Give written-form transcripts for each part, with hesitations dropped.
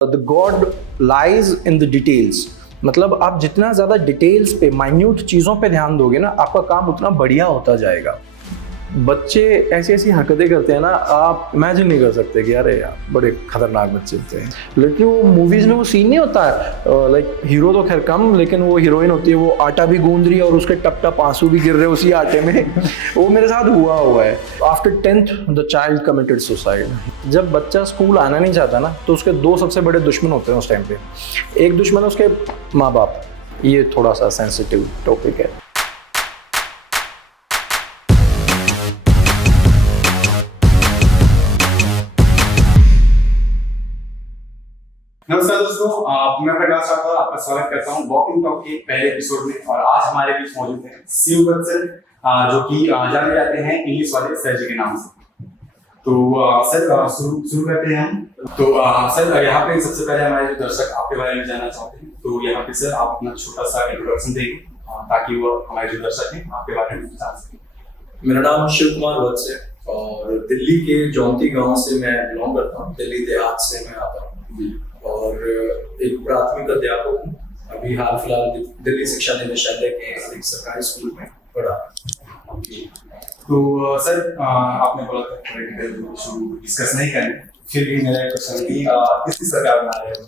The God lies in the details. मतलब आप जितना ज़्यादा डिटेल्स पे, माइन्यूट चीज़ों पे ध्यान दोगे ना, आपका काम उतना बढ़िया होता जाएगा। बच्चे ऐसी ऐसी हरकतें करते हैं ना, आप इमेजिन नहीं कर सकते कि अरे यार बड़े खतरनाक बच्चे होते हैं। लेकिन वो मूवीज़ में वो सीन नहीं होता है, लाइक हीरो तो खैर कम, लेकिन वो हीरोइन होती है, वो आटा भी गूंद रही है और उसके टप टप आंसू भी गिर रहे हैं उसी आटे में। वो मेरे साथ हुआ है। After 10th the child committed suicide. जब बच्चा स्कूल आना नहीं चाहता ना, तो उसके दो सबसे बड़े दुश्मन होते हैं उस टाइम पे। एक दुश्मन है उसके माँ बाप। ये थोड़ा सा सेंसिटिव टॉपिक है। नमस्कार दोस्तों, मैं प्रकाश राठौर आपका स्वागत करता हूं वॉकिंग टॉक के पहले एपिसोड में। और आज हमारे बीच मौजूद हैं शिव बच्चन, जो कि जाने जाते हैं इंग्लिश वाले सर जी के नाम से। तो सर शुरू करते हैं हम। तो सर, यहाँ पे सबसे पहले हमारे जो दर्शक आपके बारे में जानना चाहते हैं, तो यहाँ पे सर आप अपना छोटा सा इंट्रोडक्शन देंगे ताकि वो हमारे जो दर्शक हैं आपके बारे में जान सकें। मेरा नाम शिव कुमार वत्स है और दिल्ली के जौनती गांव से मैं बिलोंग करता हूँ। दिल्ली देहात से मैं आता हूँ और एक प्राथमिक अध्यापक हूँ। अभी हाल फिलहाल दिल्ली शिक्षा निदेशालय के एक सरकारी स्कूल में पढ़ा। तो सर, आपने बोला था पॉलिटिकल इशू डिस्कस नहीं करने, फिर भी मेरा एक क्वेश्चन कि किसकी सरकार बना रहे हो?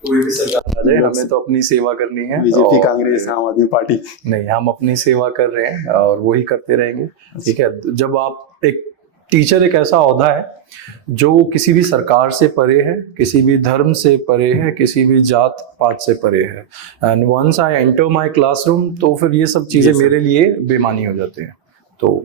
कोई भी सरकार आ जाए, हमें तो अपनी सेवा करनी है। बीजेपी, कांग्रेस, आम आदमी पार्टी नहीं, हम अपनी सेवा कर रहे हैं और वही करते रहेंगे। ठीक है। जब आप एक टीचर एक ऐसा ओहदा है जो किसी भी सरकार से परे है, किसी भी धर्म से परे है, किसी भी जात पात से परे है। And once I enter my classroom, तो फिर ये सब चीज़ें मेरे लिए बेमानी हो जाती हैं। तो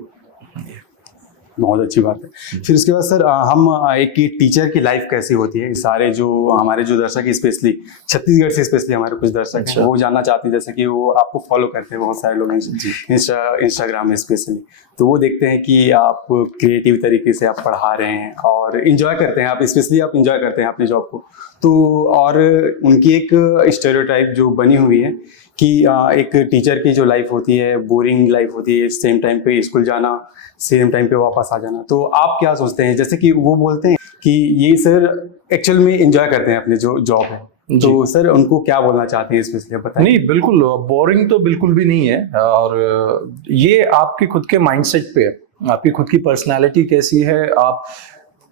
बहुत अच्छी बात है। फिर उसके बाद सर, हम एक टीचर की लाइफ कैसी होती है, सारे जो हमारे जो दर्शक स्पेशली छत्तीसगढ़ से स्पेशली हमारे कुछ दर्शक हैं, वो जानना चाहते हैं। जैसे कि वो आपको फॉलो करते हैं बहुत सारे लोग इंस्टाग्राम में स्पेशली, तो वो देखते हैं कि आप क्रिएटिव तरीके से आप पढ़ा रहे हैं और इंजॉय करते हैं, आप स्पेशली आप इंजॉय करते हैं अपनी जॉब को। तो और उनकी एक स्टेरियोटाइप जो बनी हुई है कि एक टीचर की जो लाइफ होती है बोरिंग लाइफ होती है, सेम टाइम पे स्कूल जाना, सेम टाइम पे वापस आ जाना। तो आप क्या सोचते हैं? जैसे कि वो बोलते हैं कि ये सर एक्चुअल में एंजॉय करते हैं अपने जो जॉब है, तो सर उनको क्या बोलना चाहते हैं इसमें बताइए। नहीं, बिल्कुल बोरिंग तो बिल्कुल भी नहीं है। और ये आपके खुद के माइंडसेट पे है, आपकी खुद की पर्सनालिटी कैसी है। आप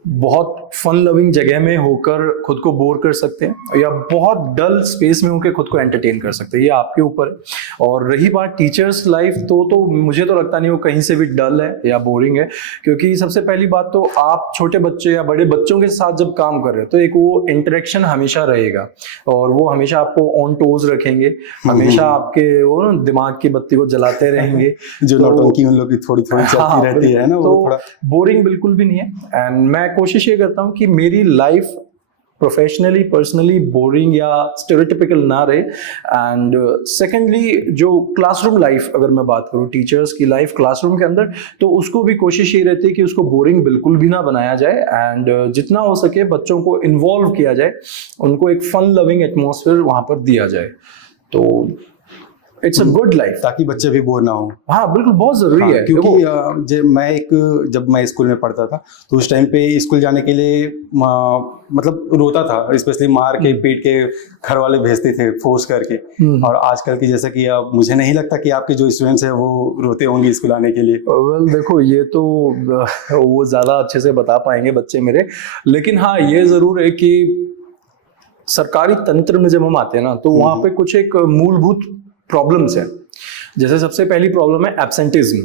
बहुत फन लविंग जगह में होकर खुद को बोर कर सकते हैं या बहुत डल स्पेस में होकर खुद को एंटरटेन कर सकते हैं, ये आपके ऊपर है। और रही बात टीचर्स लाइफ, तो मुझे तो लगता नहीं वो कहीं से भी डल है या बोरिंग है, क्योंकि सबसे पहली बात तो आप छोटे बच्चे या बड़े बच्चों के साथ जब काम कर रहे हो तो एक वो इंटरेक्शन हमेशा रहेगा और वो हमेशा आपको ऑन टोज रखेंगे, हमेशा आपके वो ना दिमाग की बत्ती को जलाते रहेंगे। जो नौटंकी उन लोग की थोड़ी चलती रहती है ना, वो थोड़ा बोरिंग बिल्कुल भी नहीं है। एंड मैं कोशिश ये करता हूँ कि मेरी लाइफ प्रोफेशनली पर्सनली बोरिंग या स्टेरियोटिपिकल ना रहे। एंड सेकेंडली, जो क्लासरूम लाइफ अगर मैं बात करूँ, टीचर्स की लाइफ क्लासरूम के अंदर, तो उसको भी कोशिश ये रहती है कि उसको बोरिंग बिल्कुल भी ना बनाया जाए एंड जितना हो सके बच्चों को इन्वॉल्व किया जाए, उनको एक फन लविंग एटमॉस्फेयर वहाँ पर दिया जाए। तो इट्स अ गुड लाइफ, ताकि बच्चे भी बोर ना हो। हाँ बिल्कुल, बहुत जरूरी है। क्योंकि जब मैं स्कूल में पढ़ता था तो उस टाइम पे स्कूल जाने के लिए मतलब रोता था, स्पेशली मार के पीट के घर वाले भेजते थे फोर्स करके। और आजकल की जैसा कि अब मुझे नहीं लगता कि आपके जो स्टूडेंट्स हैं वो रोते होंगे स्कूल आने के लिए। वेल देखो, ये तो वो ज्यादा अच्छे से बता पाएंगे बच्चे मेरे, लेकिन हाँ ये जरूर है कि सरकारी तंत्र में जब हम आते हैं ना, तो वहाँ पे कुछ एक मूलभूत प्रॉब्लम्स है। जैसे सबसे पहली प्रॉब्लम है एब्सेंटिज्म।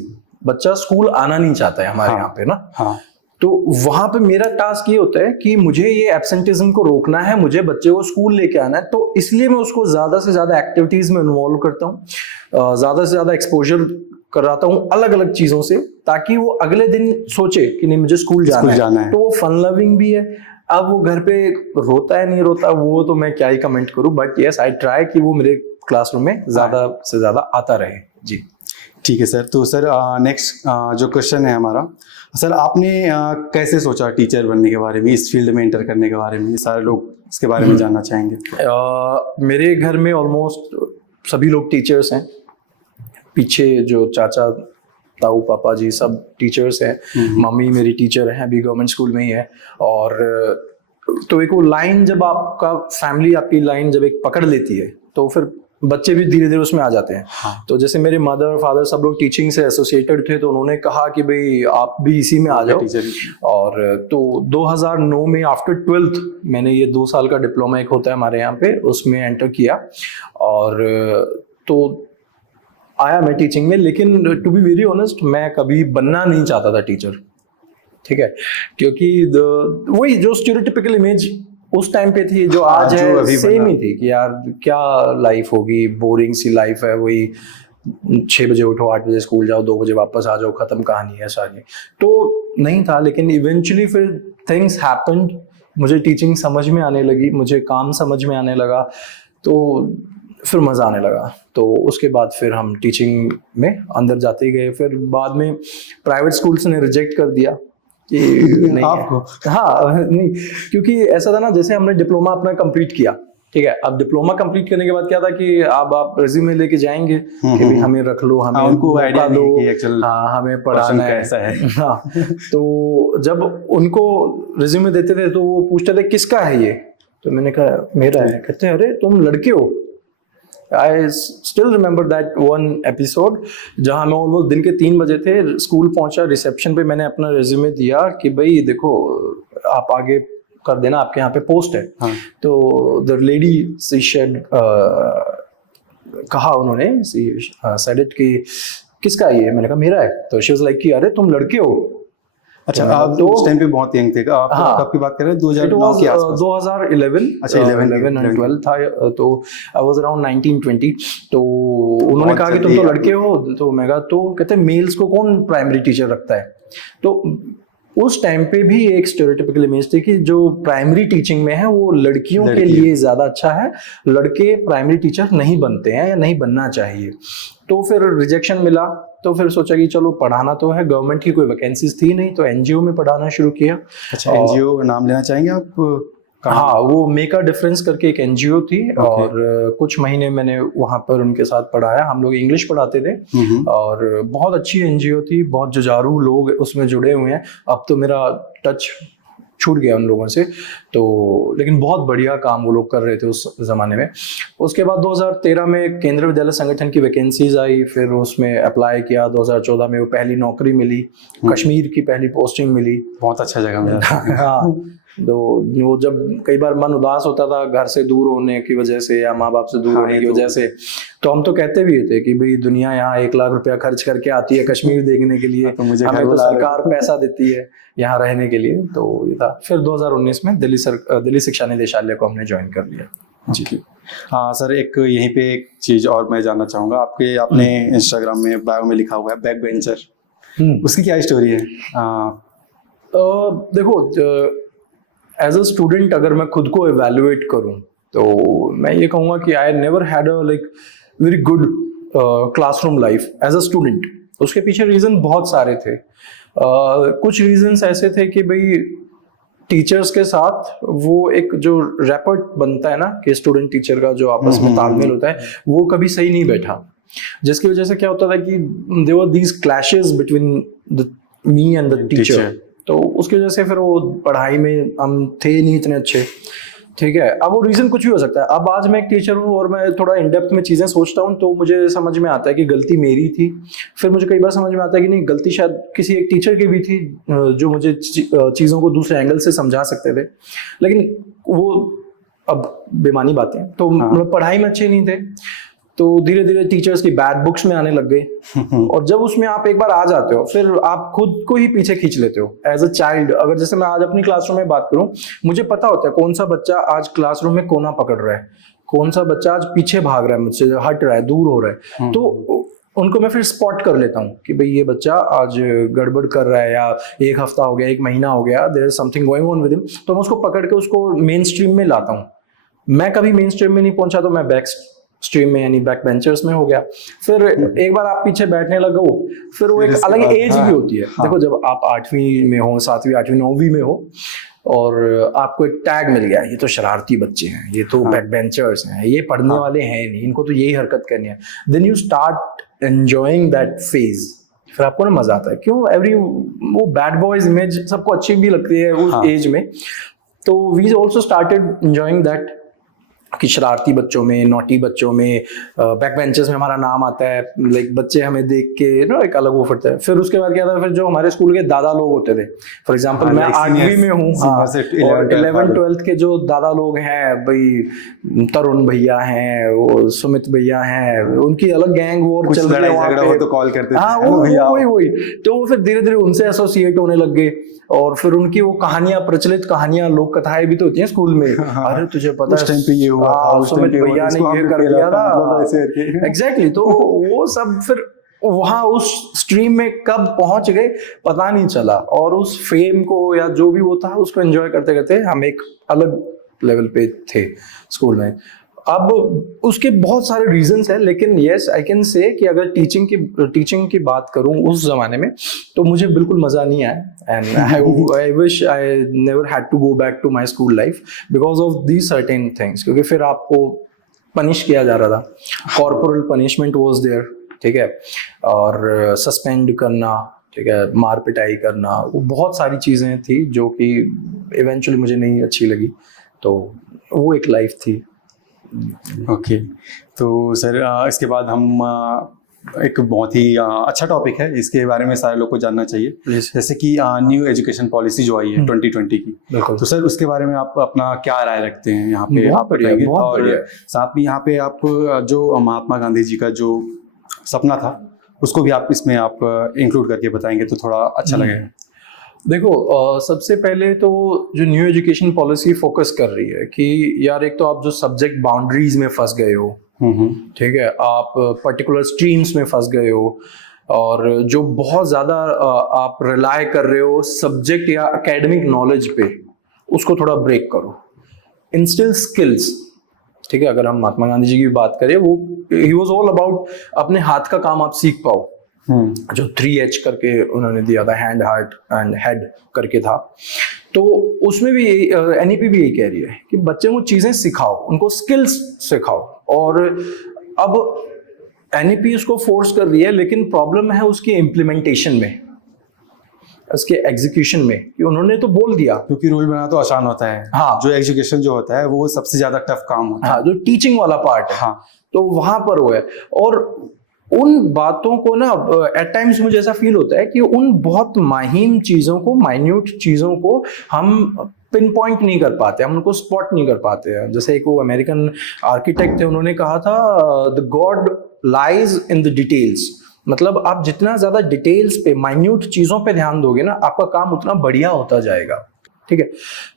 बच्चा स्कूल आना नहीं चाहता है हमारे यहाँ पे ना। हाँ। तो वहां पे मेरा टास्क ये होता है कि मुझे ये एब्सेंटिज्म को रोकना है, मुझे बच्चे को स्कूल लेके आना है। तो इसलिए मैं उसको ज्यादा से ज्यादा एक्टिविटीज में इन्वॉल्व करता हूँ, ज्यादा से ज्यादा एक्सपोजर कराता हूँ अलग अलग चीजों से, ताकि वो अगले दिन सोचे कि नहीं मुझे स्कूल जाना है। तो वो फन लविंग भी है। अब वो घर पे रोता है नहीं रोता, वो तो मैं क्या ही कमेंट करूँ, बट यस आई ट्राई कि वो मेरे क्लासरूम में ज्यादा से ज्यादा आता रहे। जी ठीक है सर। तो सर नेक्स्ट जो क्वेश्चन है हमारा, सर आपने कैसे सोचा टीचर बनने के बारे में, इस फील्ड में एंटर करने के बारे में? ये सारे लोग इसके बारे में जानना चाहेंगे। मेरे घर में ऑलमोस्ट सभी लोग टीचर्स हैं। पीछे जो चाचा ताऊ पापा जी सब टीचर्स हैं। मम्मी मेरी टीचर है, अभी गवर्नमेंट स्कूल में ही है। और तो एक वो लाइन जब आपका फैमिली आपकी लाइन जब एक पकड़ लेती है तो फिर बच्चे भी धीरे धीरे उसमें आ जाते हैं। हाँ। तो जैसे मेरे मदर फादर सब लोग टीचिंग से एसोसिएटेड थे, तो उन्होंने कहा कि भाई आप भी इसी में आ जाओ। और तो 2009 में आफ्टर 12th मैंने ये 2 साल का डिप्लोमा एक होता है हमारे यहाँ पे, उसमें एंटर किया। और तो आया मैं टीचिंग में, लेकिन टू बी वेरी ऑनेस्ट मैं कभी बनना नहीं चाहता था टीचर, ठीक है, क्योंकि वही जो स्टीरियोटाइपिकल इमेज उस टाइम पे थी जो आज है सेम ही थी कि यार क्या लाइफ होगी, बोरिंग सी लाइफ है, वही 6 बजे उठो 8 बजे स्कूल जाओ 2 बजे वापस आ जाओ, खत्म कहानी है सारी। तो नहीं था, लेकिन इवेंचुअली फिर थिंग्स हैपेंड, मुझे टीचिंग समझ में आने लगी, मुझे काम समझ में आने लगा, तो फिर मज़ा आने लगा। तो उसके बाद फिर हम टीचिंग में अंदर जाते गए। फिर बाद में प्राइवेट स्कूल्स ने रिजेक्ट कर दिया कि नहीं आपको? हाँ नहीं, क्योंकि ऐसा था ना, जैसे हमने डिप्लोमा अपना कंप्लीट किया, ठीक है, अब डिप्लोमा कंप्लीट करने के बाद क्या था कि अब आप रिज्यूमे लेके जाएंगे कि भाई हमें रख लो, हमें उनको आइडिया दो, नहीं कि एक्चुअल हाँ हमें पढ़ाना है कैसा है। हाँ, तो जब उनको रिज्यूमे देते थे तो वो पूछते थे किसका है ये, तो मैंने कहा मेरा है। कहते अरे तुम लड़के हो। I still remember that one episode जहाँ मैं ऑलमोस्ट दिन के 3 बजे थे, स्कूल पहुंचा, रिसेप्शन पे मैंने अपना रिज्यूमे दिया कि भाई देखो आप आगे कर देना, आपके यहाँ पे पोस्ट है। हाँ। तो द लेडी सी शेड कहा उन्होंने, सी सेड इट कि किसका ये, मैंने कहा मेरा है। तो शी वाज लाइक कि अरे तुम लड़के हो। अच्छा, आप तो उस टाइम पे बहुत यंग थे, आप हाँ, कब की बात कर रहे हैं? 2009 के आसपास? 2011। अच्छा, 11 and 12 था, तो आई वाज अराउंड 19-20। तो उन्होंने कहा कि तुम तो लड़के हो, तो मैं कहा तो कहते मेल्स को कौन प्राइमरी टीचर रखता है। तो उस टाइम पे भी एक स्टेरियोटाइपिकल इमेज थी कि जो प्राइमरी टीचिंग में है वो लड़कियों के लिए ज्यादा अच्छा है, लड़के प्राइमरी टीचर नहीं बनते हैं या नहीं बनना चाहिए। तो फिर रिजेक्शन मिला, तो फिर सोचा कि चलो पढ़ाना तो है, गवर्नमेंट की कोई वैकेंसीज थी नहीं, तो एनजीओ में पढ़ाना शुरू किया। अच्छा, एनजीओ नाम लेना चाहेंगे आप? हाँ, वो मेक अ डिफरेंस करके एक एनजीओ थी। और कुछ महीने मैंने वहां पर उनके साथ पढ़ाया। हम लोग इंग्लिश पढ़ाते थे और बहुत अच्छी एनजीओ थी, बहुत जुझारू लोग उसमें जुड़े हुए हैं। अब तो मेरा टच छूट गया उन लोगों से, तो लेकिन बहुत बढ़िया काम वो लोग कर रहे थे उस जमाने में। उसके बाद 2013 में केंद्रीय विद्यालय संगठन की वैकेंसीज आई, फिर उसमें अप्लाई किया। 2014 में वो पहली नौकरी मिली, कश्मीर की पहली पोस्टिंग मिली। बहुत अच्छा जगह मिला। हाँ, तो वो जब कई बार मन उदास होता था घर से दूर होने की वजह से या माँ बाप से दूर होने की वजह से, तो हम तो कहते भी थे कि भाई दुनिया यहाँ 1 लाख रुपया खर्च करके आती है कश्मीर देखने के लिए, तो मुझे हमें तो सरकार पैसा देती है यहाँ रहने के लिए। तो ये था। फिर 2019 में दिल्ली शिक्षा निदेशालय को हमने ज्वाइन कर लिया। जी हाँ सर, एक यहीं पे एक चीज और मैं जानना चाहूंगा, आपने इंस्टाग्राम में बायो में लिखा हुआ है बैक बेंचर, उसकी क्या स्टोरी है? देखो, एज अ स्टूडेंट अगर मैं खुद को इवेल्युएट करूं तो मैं ये कहूँगा कि I never had a like very good classroom life as a student. उसके पीछे रीज़न बहुत सारे थे। कुछ रीजंस ऐसे थे कि भाई टीचर्स के साथ वो एक जो रैपट बनता है ना कि स्टूडेंट टीचर का जो आपस में तालमेल होता है, वो कभी सही नहीं बैठा, जिसकी वजह से क्या होता था कि there were these clashes between me and the teacher. तो उसकी वजह से फिर वो पढ़ाई में हम थे नहीं इतने अच्छे, ठीक है। अब वो रीज़न कुछ भी हो सकता है। अब आज मैं एक टीचर हूँ और मैं थोड़ा इन डेप्थ में चीज़ें सोचता हूँ तो मुझे समझ में आता है कि गलती मेरी थी। फिर मुझे कई बार समझ में आता है कि नहीं, गलती शायद किसी एक टीचर की भी थी जो मुझे चीज़ों को दूसरे एंगल से समझा सकते थे, लेकिन वो अब बेमानी बातें। तो मतलब पढ़ाई में अच्छे नहीं थे, तो धीरे धीरे टीचर्स की बैड बुक्स में आने लग गए। और जब उसमें आप एक बार आ जाते हो फिर आप खुद को ही पीछे खींच लेते हो एज अ चाइल्ड। अगर जैसे मैं आज अपनी क्लासरूम में बात करूं, मुझे पता होता है कौन सा बच्चा आज क्लासरूम में कोना पकड़ रहा है, कौन सा बच्चा आज पीछे भाग रहा है मुझसे, हट रहा है, दूर हो रहा है। तो उनको मैं फिर स्पॉट कर लेता हूँ कि भाई ये बच्चा आज गड़बड़ कर रहा है, या 1 हफ्ता हो गया, 1 महीना हो गया, there is something going on with him. तो मैं उसको पकड़ के उसको मेन स्ट्रीम में लाता हूँ। मैं कभी मेन स्ट्रीम में नहीं पहुंचा तो मैं बैक स्ट्रीम में यानी बैक बेंचर्स में हो गया। फिर एक बार आप पीछे बैठने लगो, फिर वो एक अलग एज भी होती है। देखो, जब आप 8वीं में हो, 7वीं 8वीं 9वीं में हो और आपको एक टैग मिल गया, ये तो शरारती बच्चे हैं, ये तो बैक बेंचर्स हैं, ये पढ़ने वाले हैं नहीं, इनको तो यही हरकत करनी है। Then you start enjoying that phase. फिर आपको ना मजा आता है। क्यों? वो बैड बॉयज इमेज सबको अच्छी भी लगती है उस एज में। तो we also started enjoying that कि शरारती बच्चों में, नॉटी बच्चों में, बैक बेंचर्स में हमारा नाम आता है, लाइक बच्चे हमें देख के एक अलग वो फटता है। फिर उसके बाद क्या था, फिर जो हमारे स्कूल के दादा लोग होते थे, फॉर एग्जांपल मैं 8वीं में हूँ, और 11th-12th के जो दादा लोग हैं भाई, तरुण भैया हैं, वो सुमित भैया हैं, उनकी अलग गैंग वो चल रही है वहाँ पे, तो कॉल करते थे, हाँ वही तो वो फिर धीरे धीरे उनसे एसोसिएट होने लग गए। और फिर उनकी वो कहानियां, प्रचलित कहानियां, लोक कथाएं भी तो होती हैं स्कूल में, अरे तुझे पता है टाइम पे ये हुआ था, सुमित भैया ने ये कर दिया था, एग्जैक्टली। तो वो सब फिर वहां उस स्ट्रीम में कब पहुंच गए पता नहीं चला, और उस फेम को या जो भी वो था उसको एंजॉय करते करते हम एक अलग लेवल पे थे स्कूल में। अब उसके बहुत सारे रीजंस हैं, लेकिन यस आई कैन से कि अगर टीचिंग की बात करूं उस जमाने में, तो मुझे बिल्कुल मजा नहीं आया, and I wish I never had to go back to my school life because of these certain things. क्योंकि फिर आपको पनिश किया जा रहा था, कॉर्पोरल पनिशमेंट वाज देयर, ठीक है, और सस्पेंड करना, ठीक है, मार पिटाई करना, वो बहुत सारी चीजें थी जो कि इवेंचुअली मुझे नहीं अच्छी लगी। तो वो एक लाइफ थी। ओके तो सर इसके बाद हम एक बहुत ही अच्छा टॉपिक है, इसके बारे में सारे लोग को जानना चाहिए, जैसे कि न्यू एजुकेशन पॉलिसी जो आई है 2020 की, तो सर उसके बारे में आप अपना क्या राय रखते हैं यहाँ पे आप बताएंगे? और साथ में यहाँ पे आप जो महात्मा गांधी जी का जो सपना था उसको भी आप इसमें आप इंक्लूड करके बताएंगे तो थोड़ा अच्छा लगेगा। देखो सबसे पहले तो जो न्यू एजुकेशन पॉलिसी फोकस कर रही है कि यार एक तो आप जो सब्जेक्ट बाउंड्रीज में फंस गए हो, ठीक है, आप पर्टिकुलर स्ट्रीम्स में फंस गए हो, और जो बहुत ज़्यादा आप रिलाय कर रहे हो सब्जेक्ट या एकेडमिक नॉलेज पे, उसको थोड़ा ब्रेक करो। इंस्टिल स्किल्स, ठीक है, अगर हम महात्मा गांधी जी की बात करें, वो ही वाज ऑल अबाउट अपने हाथ का काम आप सीख पाओ, जो 3H करके उन्होंने दिया था, हैंड, हार्ट एंड हेड करके था। तो उसमें भी NEP भी यही कह रही है कि बच्चे को चीजें सिखाओ, उनको स्किल्स सिखाओ। और अब NEP उसको फोर्स कर रही है, लेकिन प्रॉब्लम है उसकी इम्प्लीमेंटेशन में, उसके एग्जीक्यूशन में, कि उन्होंने तो बोल दिया, क्योंकि रूल बनाना तो आसान होता है, हाँ, जो एजुकेशन जो होता है वो सबसे ज्यादा टफ काम होता है, हाँ, जो टीचिंग वाला पार्ट है, हाँ, तो वहां पर वो है। और उन बातों को ना एट टाइम्स मुझे ऐसा फील होता है कि उन बहुत माहिम चीजों को, माइन्यूट चीजों को हम पिन पॉइंट नहीं कर पाते, हम उनको स्पॉट नहीं कर पाते हैं। जैसे एक वो अमेरिकन आर्किटेक्ट थे, उन्होंने कहा था the God lies in the details. मतलब आप जितना ज्यादा डिटेल्स पे, माइन्यूट चीजों पे ध्यान दोगे ना, आपका काम उतना बढ़िया होता जाएगा, ठीक है।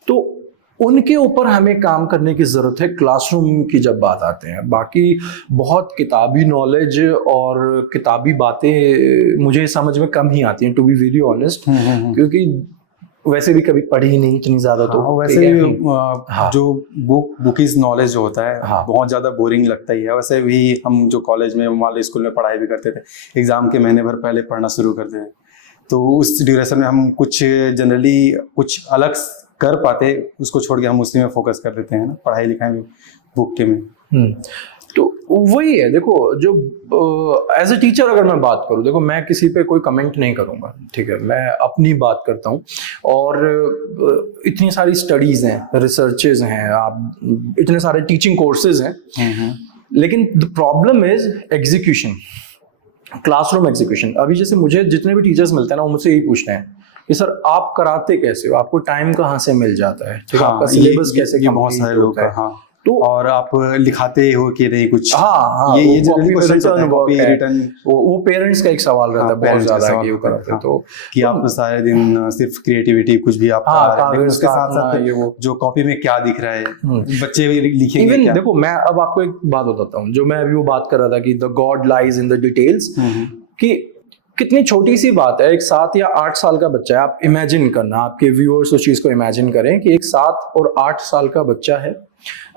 तो उनके ऊपर हमें काम करने की जरूरत है क्लासरूम की जब बात आते हैं। बाकी बहुत किताबी नॉलेज और किताबी बातें मुझे समझ में कम ही आती हैं, टू बी वेरी ऑनेस्ट, क्योंकि वैसे भी कभी पढ़ी ही नहीं इतनी ज्यादा। तो वैसे भी जो बुकीज नॉलेज जो होता है बहुत ज्यादा बोरिंग लगता ही है। वैसे भी हम जो कॉलेज में, हमारे स्कूल में पढ़ाई भी करते थे, एग्जाम के महीने भर पहले पढ़ना शुरू करते थे, तो उस ड्यूरेशन में हम कुछ जनरली कुछ अलग कर पाते, उसको छोड़ के हम उसी में फोकस कर देते हैं ना, पढ़ाई लिखाई में, बुक के में। तो वही है, देखो जो एज ए टीचर अगर मैं बात करूं, देखो मैं किसी पे कोई कमेंट नहीं करूंगा, ठीक है, मैं अपनी बात करता हूं। और इतनी सारी स्टडीज हैं, रिसर्चेज हैं, आप इतने सारे टीचिंग कोर्सेज हैं, लेकिन the problem is execution, classroom execution. अभी जैसे मुझे जितने भी टीचर्स मिलते हैं ना, वो मुझसे यही पूछते हैं कि सर आप कराते कैसे हो, आपको टाइम कहाँ से मिल जाता है, ठीक है, आपका सिलेबस कैसे, ये बहुत सारे लोग हैं, हाँ, तो और आप लिखाते हो कि नहीं कुछ, हाँ, ये रिटर्न, वो पेरेंट्स का एक सवाल रहता है बहुत ज्यादा कि वो कराते हैं, तो कि आप सारे दिन सिर्फ क्रिएटिविटी कुछ भी आप उसके साथ साथ वो जो कॉपी में क्या दिख रहा है बच्चे लिखेंगे। इवन देखो मैं अब आपको एक बात बताता हूँ, जो मैं अभी वो बात कर रहा था कि the God lies in the details, कि कितनी छोटी सी बात है, एक 7 या 8 साल का बच्चा है, आप इमेजिन करना, आपके व्यूअर्स उस चीज को इमेजिन करें कि एक 7 और 8 साल का बच्चा है,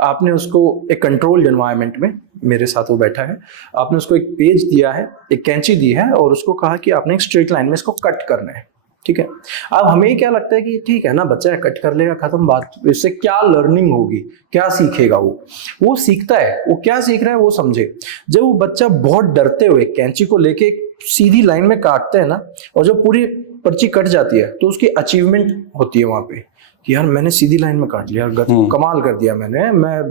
आपने उसको एक कंट्रोल्ड एनवायरनमेंट में, मेरे साथ वो बैठा है, आपने उसको एक पेज दिया है, एक कैंची दी है, और उसको कहा कि आपने एक स्ट्रेट लाइन में इसको कट करना है, ठीक है। अब हमें क्या लगता है कि ठीक है ना, बच्चा है, कट कर लेगा, खत्म बात, इससे क्या लर्निंग होगी, क्या सीखेगा वो सीखता है, वो क्या सीख रहा है वो समझे। जब वो बच्चा बहुत डरते हुए कैंची को लेके सीधी लाइन में काटते हैं ना, और जब पूरी पर्ची कट जाती है तो उसकी अचीवमेंट होती है वहां पे, कि यार मैंने सीधी लाइन में काट लिया, कमाल कर दिया मैंने, मैं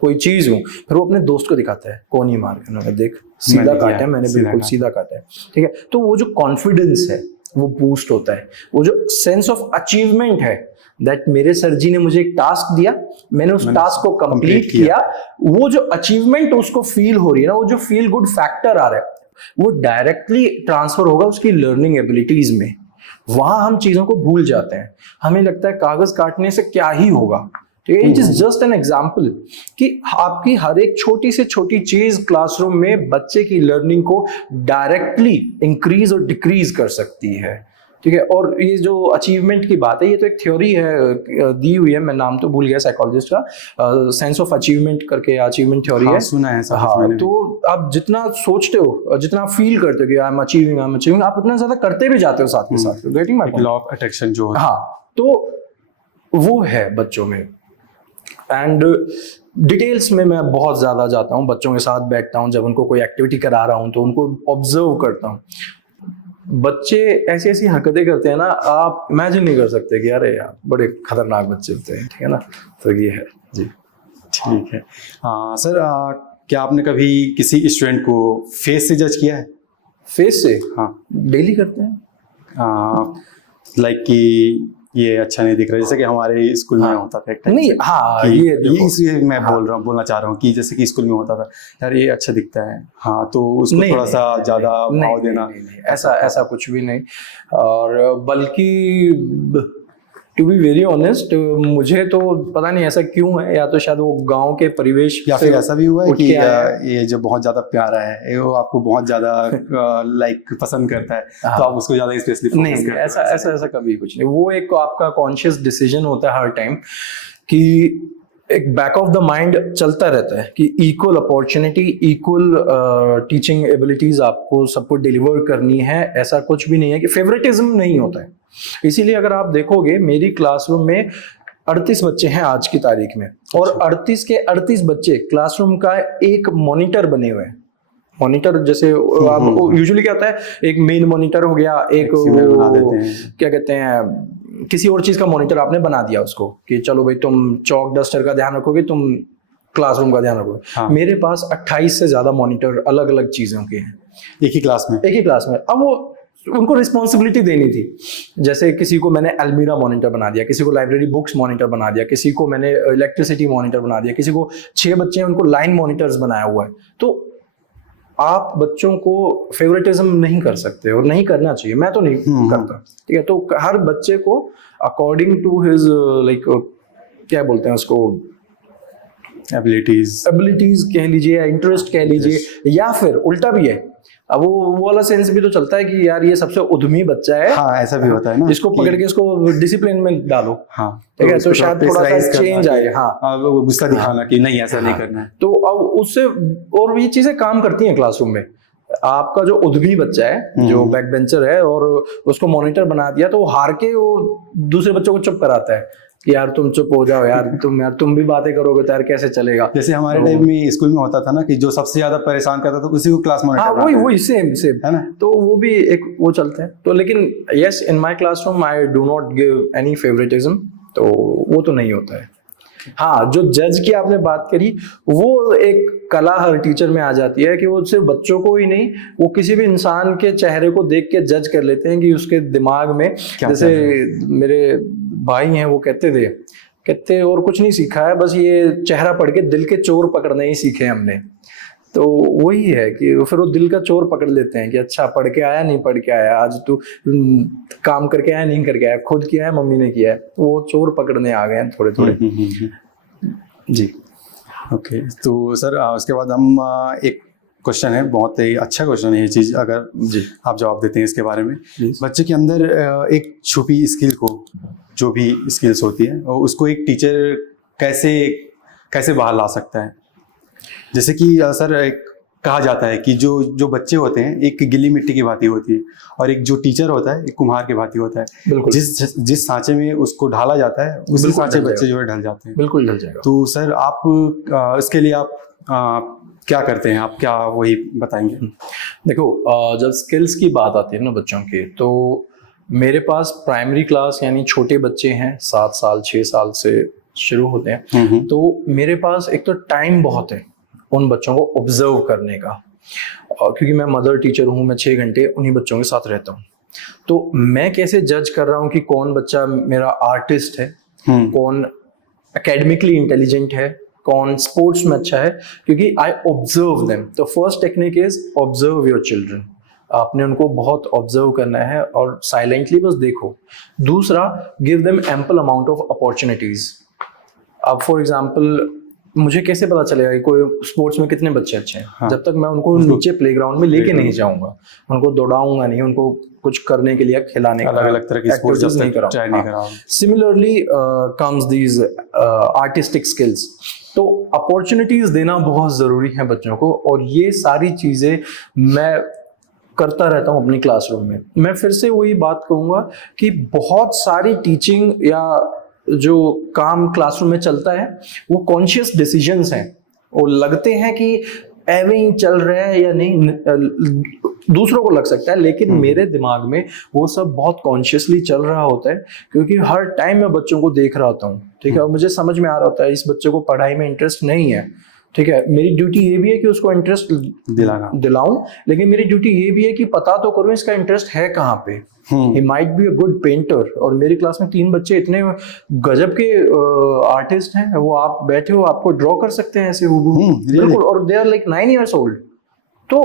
कोई चीज हूँ। फिर वो अपने दोस्त को दिखाता है कोनी मार के, उन्होंने देख सीधा काटा है मैंने, बिल्कुल सीधा काटा है, ठीक है। तो वो जो कॉन्फिडेंस है वो बूस्ट होता है, वो जो सेंस ऑफ अचीवमेंट है, दैट मेरे सर जी ने मुझे एक टास्क दिया, मैंने उस टास्क को कंप्लीट किया, वो जो अचीवमेंट उसको फील हो रही है ना, वो जो फील गुड फैक्टर आ रहा है, वो डायरेक्टली ट्रांसफर होगा उसकी लर्निंग एबिलिटीज में। वहां हम चीजों को भूल जाते हैं, हमें लगता है कागज काटने से क्या ही होगा, ठीक है। It is just an example कि आपकी हर एक छोटी से छोटी चीज क्लासरूम में बच्चे की लर्निंग को डायरेक्टली इंक्रीज और डिक्रीज कर सकती है, ठीक है। और ये जो अचीवमेंट की बात है, ये तो एक थ्योरी है दी हुई है, मैं नाम तो भूल गया साइकोलॉजिस्ट का, सेंस ऑफ अचीवमेंट करके अचीवमेंट थ्योरी है, सुना है हाँ। तो आप जितना सोचते हो, जितना फील करते हो कि आई एम अचीविंग, आप उतना ज्यादा करते भी जाते हो साथ के साथ, getting my point, law of attraction जो है। हाँ, तो वो है बच्चों में। एंड डिटेल्स में मैं बहुत ज्यादा जाता हूँ, बच्चों के साथ बैठता हूँ, जब उनको कोई एक्टिविटी करा रहा हूँ तो उनको ऑब्जर्व करता हूँ। बच्चे ऐसी ऐसी हरकतें करते हैं ना, आप इमेजिन नहीं कर सकते कि अरे यार बड़े खतरनाक बच्चे होते हैं, ठीक है ना। तो ये है जी। ठीक है। सर, क्या आपने कभी किसी स्टूडेंट को फेस से जज किया है? फेस से? हाँ, डेली करते हैं। लाइक कि ये अच्छा नहीं दिख रहा, जैसे कि हमारे स्कूल में होता था एक टाइम नहीं, हाँ, ये इसलिए मैं बोलना चाह रहा हूँ कि जैसे कि स्कूल में होता था, यार ये अच्छा दिखता है, हाँ, तो उसको थोड़ा सा ज्यादा भाव देना। ऐसा कुछ भी नहीं। और बल्कि टू बी वेरी ऑनेस्ट, मुझे तो पता नहीं ऐसा क्यों है, या तो शायद वो गांव के परिवेश, या फिर ऐसा भी हुआ है कि ये जो बहुत ज्यादा प्यारा है, वो आपको बहुत ज्यादा लाइक पसंद करता है, तो आप उसको ज्यादा स्पेशली फोकस करते हैं? ऐसा कभी कुछ नहीं। वो एक आपका कॉन्शियस डिसीजन होता है हर टाइम कि एक बैक ऑफ द माइंड चलता रहता है कि equal opportunity, equal teaching abilities आपको सबको डिलीवर करनी है। ऐसा कुछ भी नहीं है कि फेवरेटिज्म नहीं होता है। इसीलिए अगर आप देखोगे मेरी क्लासरूम में 38 बच्चे हैं आज की तारीख में, और 38 के 38 बच्चे क्लासरूम का एक मॉनिटर बने हुए हैं। मॉनिटर जैसे यूजुअली क्या होता है, एक मेन मॉनिटर हो गया, एक क्या कहते हैं, किसी और चीज का मॉनिटर आपने बना दिया उसको कि चलो भाई तुम चौक डस्टर का ध्यान रखोगे, तुम क्लासरूम का ध्यान रखोगे। हाँ। मेरे पास 28 से ज्यादा मॉनिटर अलग अलग चीजों के हैं एक ही क्लास में। अब वो उनको रिस्पॉन्सिबिलिटी देनी थी। जैसे किसी को मैंने अलमीरा मॉनिटर बना दिया, किसी को लाइब्रेरी बुक्स मॉनिटर बना दिया, किसी को मैंने इलेक्ट्रिसिटी मॉनिटर बना दिया, किसी को 6 बच्चे हैं उनको लाइन मॉनिटर्स बनाया हुआ है। तो आप बच्चों को फेवरेटिज्म नहीं कर सकते और नहीं करना चाहिए, मैं तो नहीं करता, ठीक है। तो हर बच्चे को अकॉर्डिंग टू हिज लाइक क्या बोलते हैं उसको, एबिलिटीज कह लीजिए, इंटरेस्ट कह लीजिए, या फिर उल्टा भी है। अब वो वाला सेंस भी तो चलता है कि यार ये सबसे उद्यमी बच्चा है, हाँ, ऐसा भी होता है ना, जिसको पकड़ के इसको डिसिप्लिन में डालो, हाँ, ठीक है, तो शायद थोड़ा सा चेंज आए, हाँ, वो गुस्सा दिखाना कि नहीं ऐसा नहीं करना है। तो अब उससे और ये चीजें काम करती हैं क्लासरूम में। आपका जो उद्यमी बच्चा है, जो बैक बेंचर है, और उसको मॉनिटर बना दिया, तो वो हार के वो दूसरे बच्चों को चुप कराता है कि यार तुम चुप हो जाओ यार, तुम भी बातें करोगे तो यार कैसे चलेगा। जैसे हमारे टाइम में स्कूल में होता था ना कि जो सबसे ज्यादा परेशान करता था उसी को क्लास मॉनिटर, हाँ, वही सेम है ना। तो वो भी एक वो चलता है। तो लेकिन yes, in my classroom I do not give any favouritism, तो वो तो नहीं होता है। हाँ, जो जज की आपने बात करी, वो एक कला हर टीचर में आ जाती है कि वो सिर्फ बच्चों को ही नहीं, वो किसी भी इंसान के चेहरे को देख के जज कर लेते हैं कि उसके दिमाग में, जैसे मेरे भाई हैं वो कहते और कुछ नहीं सीखा है, बस ये चेहरा पढ़ के दिल के चोर पकड़ने ही सीखे हमने। तो वही है कि फिर वो दिल का चोर पकड़ लेते हैं कि अच्छा पढ़ के आया नहीं पढ़ के आया, आज तू काम करके आया नहीं करके आया, खुद किया है मम्मी ने किया है, वो चोर पकड़ने आ गए हैं थोड़े थोड़े। जी, ओके। तो सर उसके बाद हम एक क्वेश्चन है, बहुत ही अच्छा क्वेश्चन है ये चीज़, अगर जी आप जवाब देते हैं इसके बारे में। बच्चे के अंदर एक छुपी स्किल को, जो भी स्किल्स होती है, उसको एक टीचर कैसे बाहर ला सकता है? जैसे कि सर एक कहा जाता है कि जो बच्चे होते हैं एक गिल्ली मिट्टी की भांति होती है, और एक जो टीचर होता है एक कुम्हार की भांति होता है। जिस सांचे में उसको ढाला जाता है उसी सांचे बच्चे जो है ढल जाते हैं। बिल्कुल ढल जाएगा। तो सर आप इसके लिए आप क्या करते हैं, आप क्या वही बताएंगे? देखो, जब स्किल्स की बात आती है ना बच्चों की, तो मेरे पास प्राइमरी क्लास यानी छोटे बच्चे हैं, 7 साल 6 साल से शुरू होते हैं। तो मेरे पास एक तो टाइम बहुत है उन बच्चों को ऑब्जर्व करने का, और क्योंकि मैं मदर टीचर हूँ, मैं 6 घंटे उन्हीं बच्चों के साथ रहता हूँ। तो मैं कैसे जज कर रहा हूँ कि कौन बच्चा मेरा आर्टिस्ट है, कौन एकेडमिकली इंटेलिजेंट है, कौन स्पोर्ट्स में अच्छा है, क्योंकि आई ऑब्जर्व देम। तो first technique is observe your children. आपने उनको बहुत ऑब्जर्व करना है और साइलेंटली बस देखो। दूसरा, give them ample amount of opportunities. अब फॉर एग्जाम्पल मुझे कैसे पता चलेगा कि कोई स्पोर्ट्स में कितने बच्चे अच्छे हैं? हाँ। जब तक मैं उनको नीचे प्लेग्राउंड में लेके नहीं जाऊंगा, उनको दौड़ाऊंगा नहीं, उनको कुछ करने के लिए खिलाने का अलग तरह की स्पोर्ट्स नहीं कराऊंगा। Similarly comes these artistic skills. तो अपॉर्चुनिटीज देना बहुत जरूरी है बच्चों को, और ये सारी चीजें मैं करता रहता हूँ अपनी क्लासरूम में। मैं फिर से वही बात कहूँगा कि बहुत सारी टीचिंग या जो काम क्लासरूम में चलता है वो कॉन्शियस डिसीजंस हैं। वो लगते हैं कि एवं ही चल रहा है या नहीं, दूसरों को लग सकता है, लेकिन मेरे दिमाग में वो सब बहुत कॉन्शियसली चल रहा होता है, क्योंकि हर टाइम मैं बच्चों को देख रहा होता हूँ। ठीक है, और मुझे समझ में आ रहा होता है इस बच्चे को पढ़ाई में इंटरेस्ट नहीं है। ठीक है, मेरी ड्यूटी ये भी है कि उसको इंटरेस्ट दिलाऊं, लेकिन मेरी ड्यूटी ये भी है कि पता तो करूं इसका इंटरेस्ट है कहाँ पे। He might be a good painter, और मेरी क्लास में 3 बच्चे इतने गजब के आर्टिस्ट हैं, वो आप बैठे हो आपको ड्रॉ कर सकते हैं ऐसे हूबहू, बिल्कुल, और they are like 9 years old। तो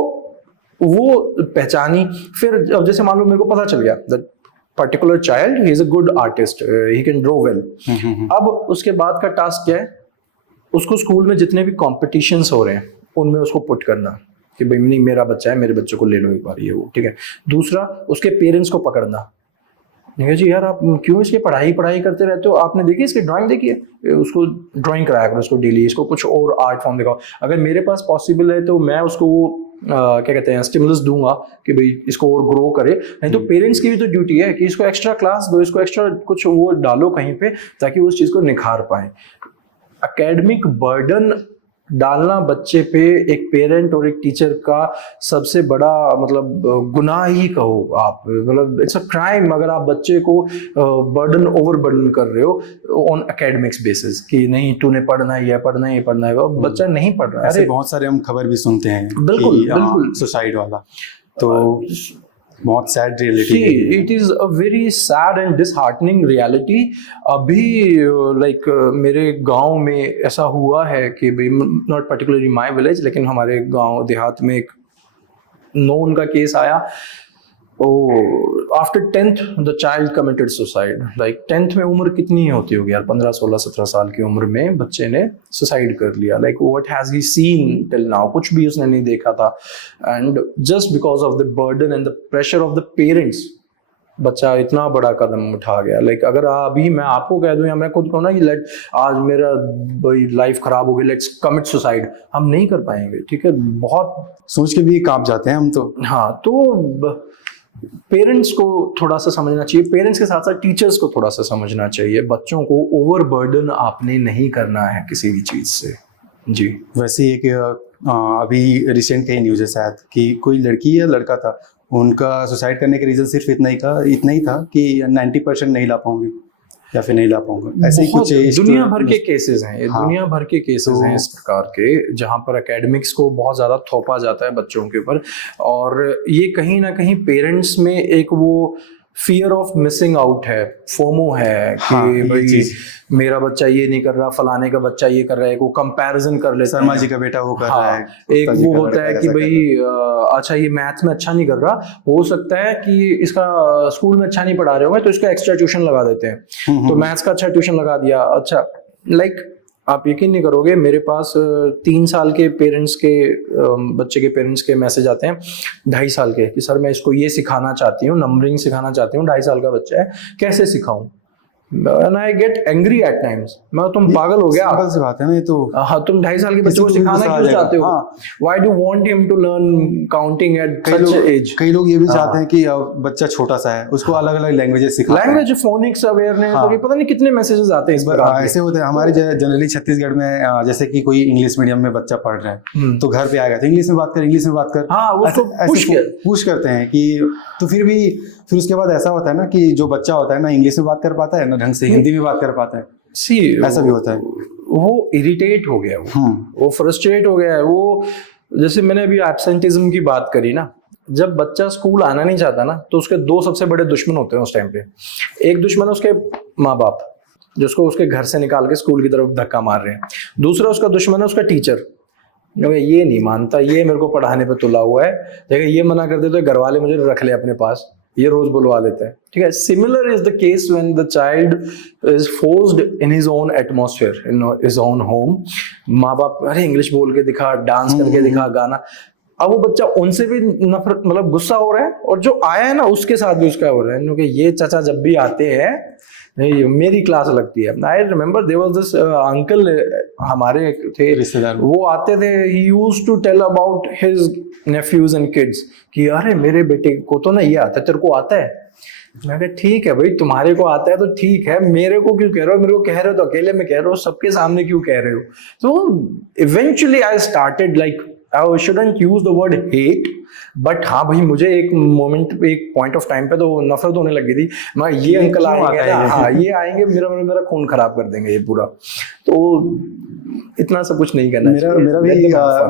वो पहचानी। फिर अब जैसे मान लो मेरे को पता चल गया that particular child he is a good artist, he can draw well. अब उसके बाद का टास्क क्या है? उसको स्कूल में जितने भी कॉम्पिटिशन्स हो रहे हैं उनमें उसको पुट करना कि भाई नहीं, मेरा बच्चा है, मेरे बच्चे को ले लो एक बार, ये वो। ठीक है। दूसरा, उसके पेरेंट्स को पकड़ना। नहीं जी यार, आप क्यों इसकी पढ़ाई करते रहते हो? आपने देखी इसकी ड्राइंग देखी है? उसको ड्राइंग कराया करो उसको डेली, इसको कुछ और आर्ट फॉर्म दिखाओ। अगर मेरे पास पॉसिबल है तो मैं उसको क्या कहते हैं स्टिमुलस दूंगा कि भाई इसको और ग्रो करे। नहीं तो पेरेंट्स की भी तो ड्यूटी है कि इसको एक्स्ट्रा क्लास दो, इसको एक्स्ट्रा कुछ वो डालो कहीं पे, ताकि वो उस चीज़ को निखार पाए। एकेडमिक बर्डन डालना बच्चे पे एक पेरेंट और एक टीचर का सबसे बड़ा मतलब गुनाह ही कहो आप, मतलब इट्स अ क्राइम अगर आप बच्चे को बर्डन ओवर बर्डन कर रहे हो ऑन एकेडमिक्स बेसिस कि नहीं तूने पढ़ना ही है, पढ़ना ही पढ़ना है। बच्चा नहीं पढ़ रहा है। ऐसे बहुत सारे हम खबर भी सुनते हैं, बिल्कुल सुसाइड वाला, तो बहुत सैड रियलिटी है। It is a very sad and disheartening reality. अभी लाइक मेरे गांव में ऐसा हुआ है कि भाई, नॉट पर्टिकुलरली माय विलेज, लेकिन हमारे गांव देहात में एक नोन का केस आया। After 10th the child committed suicide. Like 10th में उम्र कितनी होती होगी यार, 15 16 17 साल की उम्र में बच्चे ने सुसाइड कर लिया। Like what has he seen till now, कुछ भी उसने नहीं देखा था, and just because of the burden and the pressure of the parents बच्चा इतना बड़ा कदम उठा गया। लाइक अगर अभी मैं आपको कह दूं या मैं खुद कहूँ ना कि लेट आज मेरा भाई लाइफ खराब हो गई, लेट्स कमिट सुसाइड, हम नहीं कर पाएंगे। ठीक है, बहुत सोच के भी कांप जाते हैं हम तो। हाँ, तो पेरेंट्स को थोड़ा सा समझना चाहिए, पेरेंट्स के साथ साथ टीचर्स को थोड़ा सा समझना चाहिए। बच्चों को ओवर बर्डन आपने नहीं करना है किसी भी चीज़ से। जी, वैसे एक अभी रिसेंट कहीं न्यूज़ है शायद कि कोई लड़की या लड़का था, उनका सुसाइड करने के रीज़न सिर्फ इतना ही था कि 90% नहीं ला पाऊंगी या फिर नहीं ला पाऊंगा। ऐसे ही कुछ दुनिया भर के केसेस हैं। हाँ, दुनिया भर के केसेस हैं इस प्रकार के, जहां पर एकेडमिक्स को बहुत ज्यादा थोपा जाता है बच्चों के ऊपर, और ये कहीं ना कहीं पेरेंट्स में एक वो फियर ऑफ मिसिंग आउट है, फोमो है कि हाँ, भाई मेरा बच्चा ये नहीं कर रहा, फलाने का बच्चा ये कर रहा है, वो कंपैरिजन कर लेते हैं। शर्मा जी का बेटा वो कर रहा है, एक वो होता है कि भाई अच्छा ये मैथ्स में अच्छा नहीं कर रहा, हो सकता है कि इसका स्कूल में अच्छा नहीं पढ़ा रहे होंगे तो इसका एक्स्ट्रा ट्यूशन लगा देते हैं, तो मैथ्स का अच्छा ट्यूशन लगा दिया। अच्छा, लाइक आप यकीन नहीं करोगे, मेरे पास 3 साल के पेरेंट्स के बच्चे के पेरेंट्स के मैसेज आते हैं 2.5 साल के कि सर मैं इसको ये सिखाना चाहती हूँ, नंबरिंग सिखाना चाहती हूँ, 2.5 साल का बच्चा है, कैसे सिखाऊं? And I get angry at times। मैं तुम पागल हो गया? सिंपल सी बात है ना ये तो। हाँ, तुम 2.5 साल के बच्चे को सिखाना क्यों चाहते हो? Why do you want him to learn counting at such age? कई लोग ये भी चाहते हैं कि बच्चा छोटा सा है, उसको अलग अलग लैंग्वेजेस सिखाएं। लैंग्वेज फोनिक्स अवेयरनेस, और ये पता नहीं कितने मैसेजेस आते हैं इस बार। ऐसे होते हैं हमारे जनरली छत्तीसगढ़ में, जैसे कि कोई इंग्लिश मीडियम में बच्चा पढ़ रहा है तो घर पे आएगा तो इंग्लिश में बात कर। हाँ, उसको पुश करते हैं कि तो फिर भी फिर उसके बाद ऐसा होता है ना कि जो बच्चा होता है ना इंग्लिश में बात कर पाता है ना ढंग से हिंदी में बात कर पाता है, सी ऐसा भी होता है। वो इरिटेट हो गया, वो फ्रस्ट्रेट हो गया है। वो जैसे मैंने अभी एब्सेंटिज्म की बात करी ना, जब बच्चा स्कूल आना नहीं चाहता ना तो उसके दो सबसे बड़े दुश्मन होते हैं उस टाइम पे। एक दुश्मन है उसके माँ बाप, जिसको उसके घर से निकाल के स्कूल की तरफ धक्का मार रहे हैं। दूसरा उसका दुश्मन है उसका टीचर, ये नहीं मानता, ये मेरे को पढ़ाने पे तुला हुआ है, देखिए ये मना कर दे तो घर वाले मुझे रख ले अपने पास, ये रोज बुलवा लेते हैं, ठीक है। Similar is the case when the child is forced in his own atmosphere, in his own home. माँ बाप अरे इंग्लिश बोल के दिखा, डांस करके दिखा, गाना, अब वो बच्चा उनसे भी नफरत मतलब गुस्सा हो रहा है, और जो आया है ना उसके साथ भी उसका हो रहा है, क्योंकि ये चाचा जब भी आते हैं नहीं मेरी क्लास लगती है। I remember there was this uncle, हमारे थे रिश्तेदार, वो आते थे, he used to tell about his nephews and kids कि अरे मेरे बेटे को तो ना ये आता है, तेरे को आता है। मैं कहा ठीक है भाई, तुम्हारे को आता है तो ठीक है, मेरे को क्यों कह रहे हो, मेरे को कह रहे हो तो अकेले में कह रहे हो, सबके सामने क्यों कह रहे हो। तो eventually I started like I shouldn't use the word hate, but हाँ भाई मुझे एक मोमेंट पे, एक पॉइंट ऑफ टाइम पे तो नफरत होने लगी थी। मैं ये अंकल आएंगे ना, हाँ ये आएंगे मेरा खून खराब कर देंगे ये पूरा, तो इतना सब कुछ नहीं करना।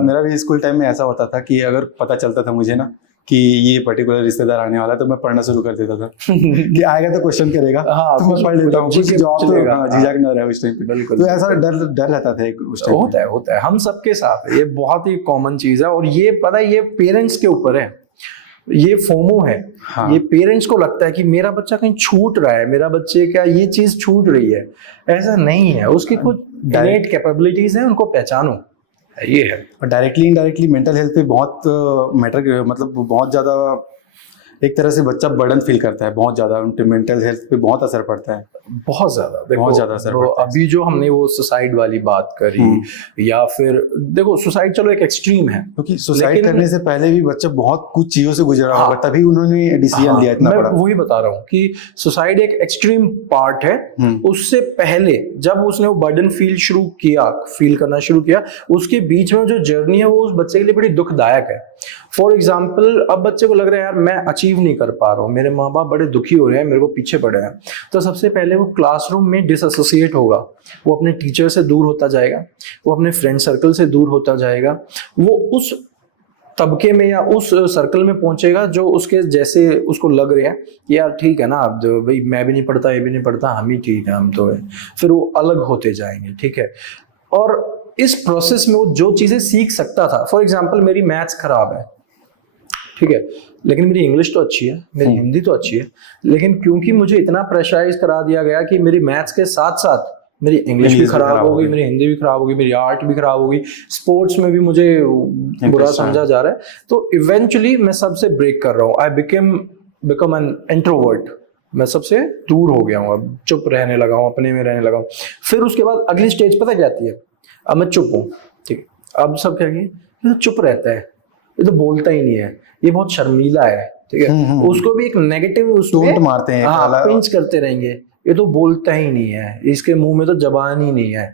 मेरा भी स्कूल टाइम में ऐसा होता था कि अगर पता चलता था मुझे ना कि ये पर्टिकुलर रिश्तेदार आने वाला है तो मैं पढ़ना शुरू कर देता था कि आएगा तो क्वेश्चन करेगा, हाँ, तो मैं पढ़ लेता हूँ, कुछ जॉब तो झिझक ना रहे उस टाइम पे। बिल्कुल, तो ऐसा डर रहता था उस टाइम। होता है हम सबके साथ, ये बहुत ही कॉमन चीज है। और ये पता है ये पेरेंट्स के ऊपर है, ये फोमो है। हाँ। ये पेरेंट्स को लगता है कि मेरा बच्चा कहीं छूट रहा है, मेरा बच्चे का ये चीज छूट रही है। ऐसा नहीं है, उसकी कुछ इनेट कैपेबिलिटीज हैं, उनको पहचानो, ये है। और डायरेक्टली इनडायरेक्टली मेंटल हेल्थ पे बहुत मैटर, मतलब बहुत ज़्यादा एक तरह से बच्चा बर्डन फील करता है, बहुत ज़्यादा उनके मेंटल हेल्थ पे बहुत असर पड़ता है, बहुत ज़्यादा। बहुत ज़्यादा असर पड़ता है। अभी जो हमने वो सुसाइड वाली बात करी, या फिर देखो सुसाइड चलो एक एक्सट्रीम है, क्योंकि सुसाइड करने से पहले भी बच्चा बहुत कुछ चीज़ों से गुजरा होगा, तभी उन्होंने डिसीजन लिया इतना बड़ा। मैं वही बता रहा हूँ कि सुसाइड एक एक्सट्रीम पार्ट है। उससे पहले जब उसने वो बर्डन फील करना शुरू किया, उसके बीच में जो जर्नी है वो उस बच्चे के लिए बड़ी दुखदायक है। फॉर एग्जाम्पल, अब बच्चे को लग रहा है यार मैं अचीव नहीं कर पा रहा हूँ, मेरे माँ बाप बड़े दुखी हो रहे हैं, मेरे को पीछे पड़े हैं, तो सबसे पहले वो क्लासरूम में डिसएसोसिएट होगा, वो अपने टीचर से दूर होता जाएगा, वो अपने फ्रेंड सर्कल से दूर होता जाएगा, वो उस तबके में या उस सर्कल में पहुंचेगा जो उसके जैसे उसको लग रहे हैं कि यार ठीक है ना, अब भाई मैं भी नहीं पढ़ता, ये भी नहीं पढ़ता, हम ही ठीक है, हम तो है। फिर वो अलग होते जाएंगे, ठीक है। और इस प्रोसेस में वो जो चीजें सीख सकता था, फॉर एग्जाम्पल मेरी मैथ्स खराब है, ठीक है, लेकिन मेरी इंग्लिश तो अच्छी है, मेरी हिंदी तो अच्छी है, लेकिन क्योंकि मुझे इतना प्रेशराइज करा दिया गया कि मेरी मैथ्स के साथ साथ मेरी इंग्लिश भी खराब हो गई, मेरी हिंदी भी खराब हो गई, मेरी आर्ट भी खराब हो गई, स्पोर्ट्स में भी मुझे बुरा समझा जा रहा है, तो इवेंचुअली मैं सबसे ब्रेक कर रहा हूँ। आई बिकम एन इंट्रोवर्ट, मैं सबसे दूर हो गया हूँ, अब चुप रहने लगा हूँ, अपने में रहने लगा हूँ। फिर उसके बाद अगली स्टेज पता क्या आती है, अब मैं चुप हूँ, ठीक है, अब सब क्या ये तो चुप रहता है, ये तो बोलता ही नहीं है, ये बहुत शर्मीला है, ठीक है, उसको भी एक नेगेटिव उसमें मारते हैं, पिंच करते रहेंगे, ये तो बोलता ही नहीं है, इसके मुंह में तो जबान ही नहीं है।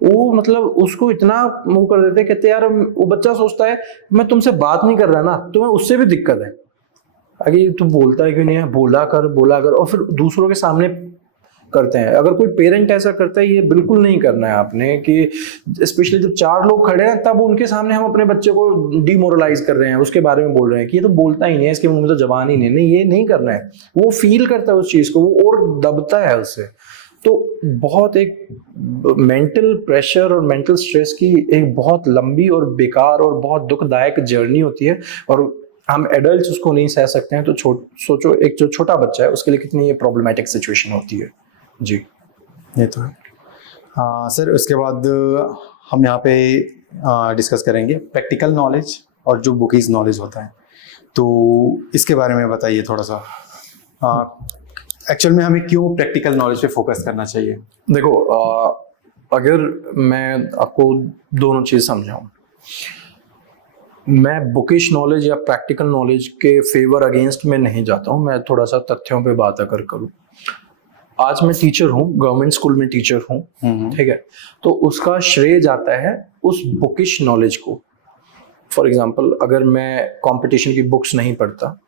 वो मतलब उसको इतना मुंह कर देते, कहते यार, वो बच्चा सोचता है मैं तुमसे बात नहीं कर रहा ना, तुम्हें उससे भी दिक्कत है, आगे तू बोलता है क्यों नहीं है, बोला कर, और फिर दूसरों के सामने करते हैं। अगर कोई पेरेंट ऐसा करता है, ये बिल्कुल नहीं करना है आपने, कि स्पेशली जब 4 लोग खड़े हैं तब उनके सामने हम अपने बच्चे को डिमोरलाइज कर रहे हैं, उसके बारे में बोल रहे हैं कि ये तो बोलता ही नहीं है, इसके मुंह में तो जबान ही नहीं, ये नहीं करना है। वो फील करता है उस चीज को, वो और दबता है उससे। तो बहुत एक मेंटल प्रेशर और मेंटल स्ट्रेस की एक बहुत लंबी और बेकार और बहुत दुखदायक जर्नी होती है, और हम एडल्ट्स उसको नहीं सह सकते हैं। तो सोचो एक जो छोटा बच्चा है उसके लिए कितनी ये प्रॉब्लमैटिक सिचुएशन होती है। जी, ये तो है। सर, उसके बाद हम यहाँ पे डिस्कस करेंगे प्रैक्टिकल नॉलेज और जो बुकीज नॉलेज होता है, तो इसके बारे में बताइए थोड़ा सा। एक्चुअल में हमें क्यों प्रैक्टिकल नॉलेज पे फोकस करना चाहिए? देखो, अगर मैं आपको दोनों चीज़ समझाऊं, मैं बुकिश नॉलेज या प्रैक्टिकल नॉलेज के फेवर अगेंस्ट में नहीं जाता हूं, मैं थोड़ा सा तथ्यों पे बात अगर करूं। आज मैं टीचर हूं, गवर्नमेंट स्कूल में टीचर हूं, ठीक है, तो उसका श्रेय जाता है उस बुकिश नॉलेज को। फॉर एग्जांपल, अगर मैं कंपटीशन की बुक्स नहीं पढ़ता,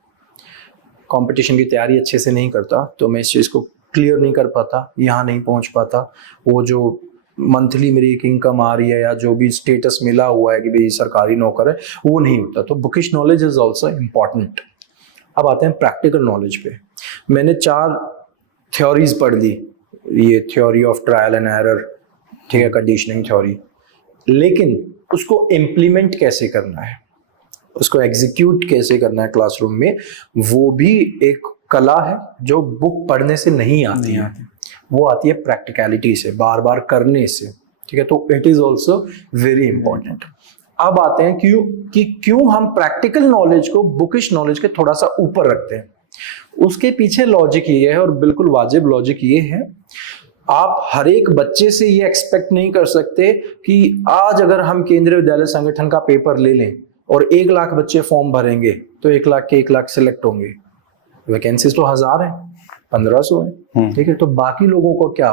कंपटीशन की तैयारी अच्छे से नहीं करता तो मैं इस चीज़ को क्लियर नहीं कर पाता, यहाँ नहीं पहुँच पाता। वो जो मंथली मेरी एक इनकम आ रही है या जो भी स्टेटस मिला हुआ है कि भाई सरकारी नौकर है, वो नहीं होता। तो bookish knowledge is also important. अब आते हैं प्रैक्टिकल नॉलेज पे। मैंने 4 थ्योरीज पढ़ ली, ये theory of trial and error, ठीक है, कंडीशनिंग थ्योरी, लेकिन उसको इम्प्लीमेंट कैसे करना है, उसको एग्जीक्यूट कैसे करना है क्लासरूम में, वो भी एक कला है जो बुक पढ़ने से नहीं आती है। वो आती है प्रैक्टिकलिटी से, बार बार करने से, ठीक है। तो it is also very important. अब आते हैं क्यों हम प्रैक्टिकल नॉलेज को बुकिश नॉलेज के थोड़ा सा ऊपर रखते हैं। उसके पीछे लॉजिक ये है, और बिल्कुल वाजिब लॉजिक ये है, आप हर एक बच्चे से ये एक्सपेक्ट नहीं कर सकते कि आज अगर हम केंद्रीय विद्यालय संगठन का पेपर ले लें और 1 लाख बच्चे फॉर्म भरेंगे तो 1 लाख के 1 लाख सिलेक्ट होंगे। वैकेंसीज तो 1000 है, 1500 है, ठीक है। तो बाकी लोगों को क्या?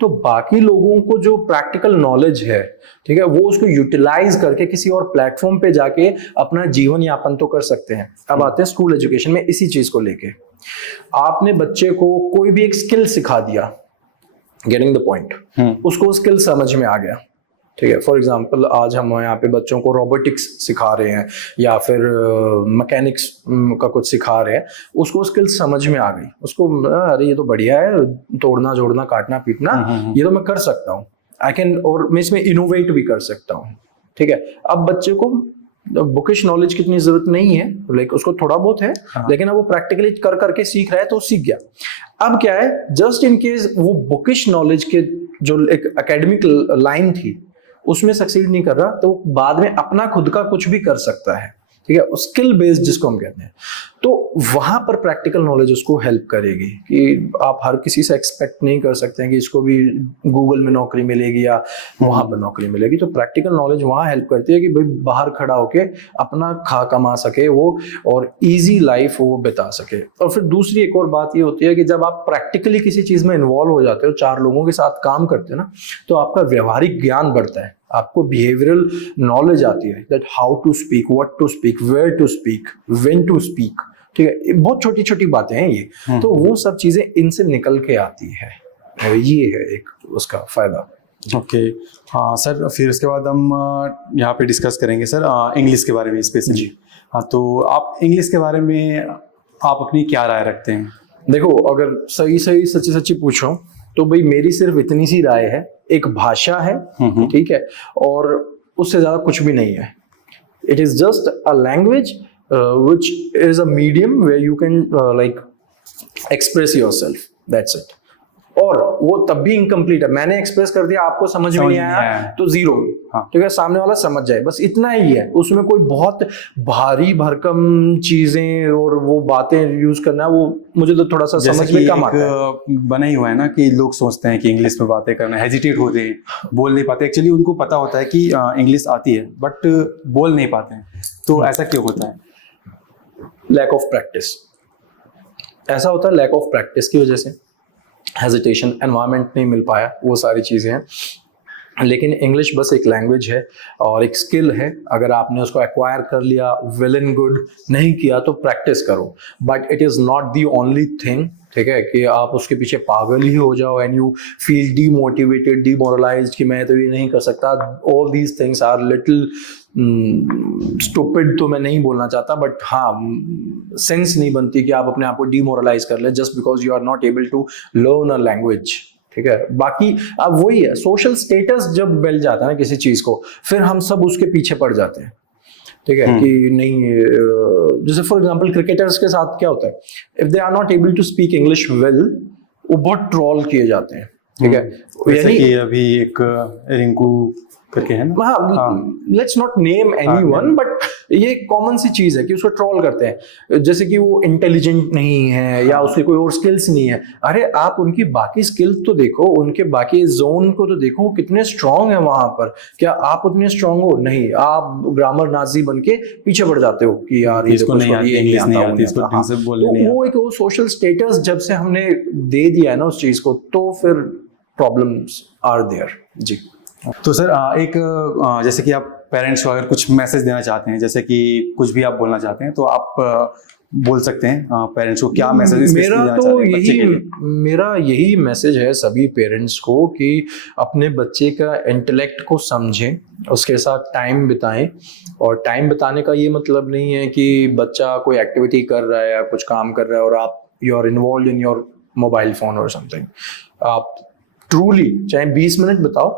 तो बाकी लोगों को जो प्रैक्टिकल नॉलेज है, ठीक है, वो उसको यूटिलाइज करके किसी और प्लेटफॉर्म पे जाके अपना जीवन यापन तो कर सकते हैं। अब आते हैं स्कूल एजुकेशन में इसी चीज को लेके। आपने बच्चे को कोई भी एक स्किल सिखा दिया, गेटिंग द पॉइंट, उसको स्किल समझ में आ गया, ठीक है। फॉर एग्जाम्पल आज हम यहाँ पे बच्चों को रोबोटिक्स सिखा रहे हैं या फिर मैकेनिक्स का कुछ सिखा रहे हैं, उसको स्किल समझ में आ गई, उसको अरे ये तो बढ़िया है, तोड़ना जोड़ना काटना पीटना ये तो मैं कर सकता हूँ, आई कैन, और मैं इसमें इनोवेट भी कर सकता हूँ, ठीक है। अब बच्चे को बुकिश नॉलेज की इतनी जरूरत नहीं है, लाइक उसको थोड़ा बहुत है, लेकिन अब वो प्रैक्टिकली कर करके सीख रहा है तो सीख गया। अब क्या है, जस्ट इन केस वो बुकिश नॉलेज के जो एक एकेडमिक लाइन थी उसमें सक्सीड नहीं कर रहा, तो बाद में अपना खुद का कुछ भी कर सकता है, ठीक है, स्किल बेस्ड जिसको हम कहते हैं। तो वहां पर प्रैक्टिकल नॉलेज उसको हेल्प करेगी कि आप हर किसी से एक्सपेक्ट नहीं कर सकते हैं कि इसको भी गूगल में नौकरी मिलेगी या वहां पर नौकरी मिलेगी। तो प्रैक्टिकल नॉलेज वहां हेल्प करती है कि भाई बाहर खड़ा होके अपना कमा सके वो, और इजी लाइफ वो बिता सके। और फिर दूसरी एक और बात ये होती है कि जब आप प्रैक्टिकली किसी चीज में इन्वॉल्व हो जाते हो, 4 लोगों के साथ काम करते हो ना, तो आपका व्यवहारिक ज्ञान बढ़ता है, आपको बिहेवियरल नॉलेज आती है, that how to speak, what to speak, where to speak, when to speak, ठीक है। बहुत छोटी छोटी बातें हैं ये, तो वो सब चीजें इनसे निकल के आती है, ये है एक उसका फायदा। ओके, हाँ सर, फिर उसके बाद हम यहाँ पे डिस्कस करेंगे सर इंग्लिश के बारे में स्पेशली। हाँ, तो आप इंग्लिश के बारे में आप अपनी क्या राय रखते हैं? देखो, अगर सही सच्ची सच्ची पूछो तो भाई मेरी सिर्फ इतनी सी राय है, एक भाषा है, ठीक है, और उससे ज्यादा कुछ भी नहीं है। It is just a language which is a medium where you can like express yourself, that's it। और वो तब भी इनकम्प्लीट है, मैंने एक्सप्रेस कर दिया, आपको समझ में नहीं आया तो 0, ठीक है, सामने वाला समझ जाए, बस इतना ही है। उसमें कोई बहुत भारी भरकम चीजें और वो बातें यूज करना, वो मुझे तो थोड़ा सा समझ में कम आता है। बना ही हुआ है ना कि लोग सोचते हैं कि इंग्लिश में बातें करना, हेजिटेट होते हैं, बोल नहीं पाते। एक्चुअली उनको पता होता है कि इंग्लिश आती है बट बोल नहीं पाते हैं, तो ऐसा क्यों होता है? लैक ऑफ प्रैक्टिस, ऐसा होता है, लैक ऑफ प्रैक्टिस की वजह से, हेजिटेशन, एनवायरनमेंट नहीं मिल पाया, वो सारी चीज़ें हैं। लेकिन इंग्लिश बस एक लैंग्वेज है और एक स्किल है, अगर आपने उसको एक्वायर कर लिया वेल एंड गुड, नहीं किया तो प्रैक्टिस करो, but it is not the only thing, ठीक है, कि आप उसके पीछे पागल ही हो जाओ and you feel demotivated, demoralised कि मैं तो ये नहीं कर सकता। All these things are little stupid, तो मैं नहीं बोलना चाहता, बट हाँ, सेंस नहीं बनती कि आप अपने आप को डीमोरलाइज कर ले just because you are not able to learn a language, ठीक है। बाकी अब वही है, सोशल स्टेटस जब मिल जाता है ना किसी चीज को, फिर हम सब उसके पीछे पड़ जाते हैं, ठीक है, कि नहीं, जैसे फॉर एग्जांपल क्रिकेटर्स के साथ क्या होता है, if they are not able to speak English well, वो बहुत ट्रोल किए जाते हैं, ठीक है। जैसे कि अभी एक रिंकू करके है ना, हाँ, let's not name anyone, but ये कॉमन सी चीज है कि उसको ट्रोल करते हैं, जैसे कि वो इंटेलिजेंट नहीं है या उसकी कोई और स्किल्स नहीं है। अरे आप उनकी बाकी स्किल्स तो देखो, उनके बाकी जोन को तो देखो, कितने स्ट्रांग है वहां पर। क्या आप उतने स्ट्रांग हो? नहीं, आप ग्रामर नाजी बन के पीछे पड़ जाते हो कि यार इसको नहीं आती, इंग्लिश नहीं आती, इसको ढंग से बोलने नहीं आता। वो एक सोशल स्टेटस जब से हमने दे दिया है ना उस चीज को, तो फिर प्रॉब्लम्स आर देयर। जी, तो सर एक जैसे कि आप पेरेंट्स को अगर कुछ मैसेज देना चाहते हैं, जैसे कि कुछ भी आप बोलना चाहते हैं, तो आप बोल सकते हैं पेरेंट्स को, क्या मैसेज मेरा यही मैसेज है सभी पेरेंट्स को कि अपने बच्चे का इंटेलेक्ट को समझें, उसके साथ टाइम बिताएं। और टाइम बिताने का ये मतलब नहीं है कि बच्चा कोई एक्टिविटी कर रहा है या कुछ काम कर रहा है और आप you are involve in your mobile phone और समथिंग। आप ट्रूली चाहे 20 मिनट बताओ,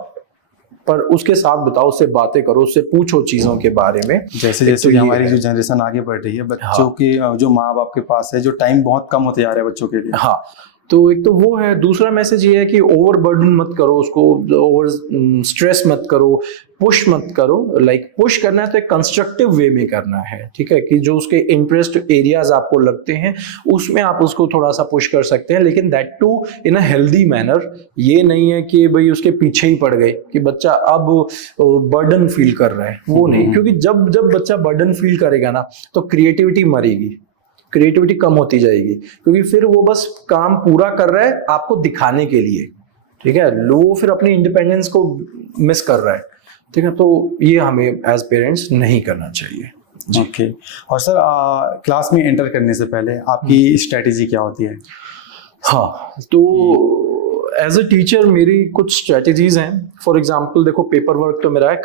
पर उसके साथ बताओ, उससे बातें करो, उससे पूछो चीज़ों के बारे में। जैसे जैसे कि हमारी जो जनरेशन आगे बढ़ रही है, बच्चों के जो माँ बाप के पास है, जो टाइम बहुत कम होते जा रहा है बच्चों के लिए। हाँ, तो एक तो वो है। दूसरा मैसेज ये है कि ओवर बर्डन मत करो उसको, ओवर स्ट्रेस मत करो, पुश मत करो। लाइक पुश करना है तो एक कंस्ट्रक्टिव वे में करना है, ठीक है, कि जो उसके इंटरेस्ट एरियाज आपको लगते हैं उसमें आप उसको थोड़ा सा पुश कर सकते हैं, लेकिन that too in a healthy manner. ये नहीं है कि भाई उसके पीछे ही पड़ गए कि बच्चा अब बर्डन फील कर रहा है, वो नहीं। क्योंकि जब जब बच्चा बर्डन फील करेगा ना तो क्रिएटिविटी मरेगी, क्रिएटिविटी कम होती जाएगी, क्योंकि फिर वो बस काम पूरा कर रहा है आपको दिखाने के लिए, ठीक है, वो फिर अपनी इंडिपेंडेंस को मिस कर रहा है, ठीक है। तो ये हमें एज पेरेंट्स नहीं करना चाहिए। ओके। और सर क्लास में एंटर करने से पहले आपकी स्ट्रेटेजी क्या होती है? हाँ, तो एज अ टीचर मेरी कुछ स्ट्रेटजीज हैं। फॉर एग्जांपल देखो, पेपर वर्क तो मेरा है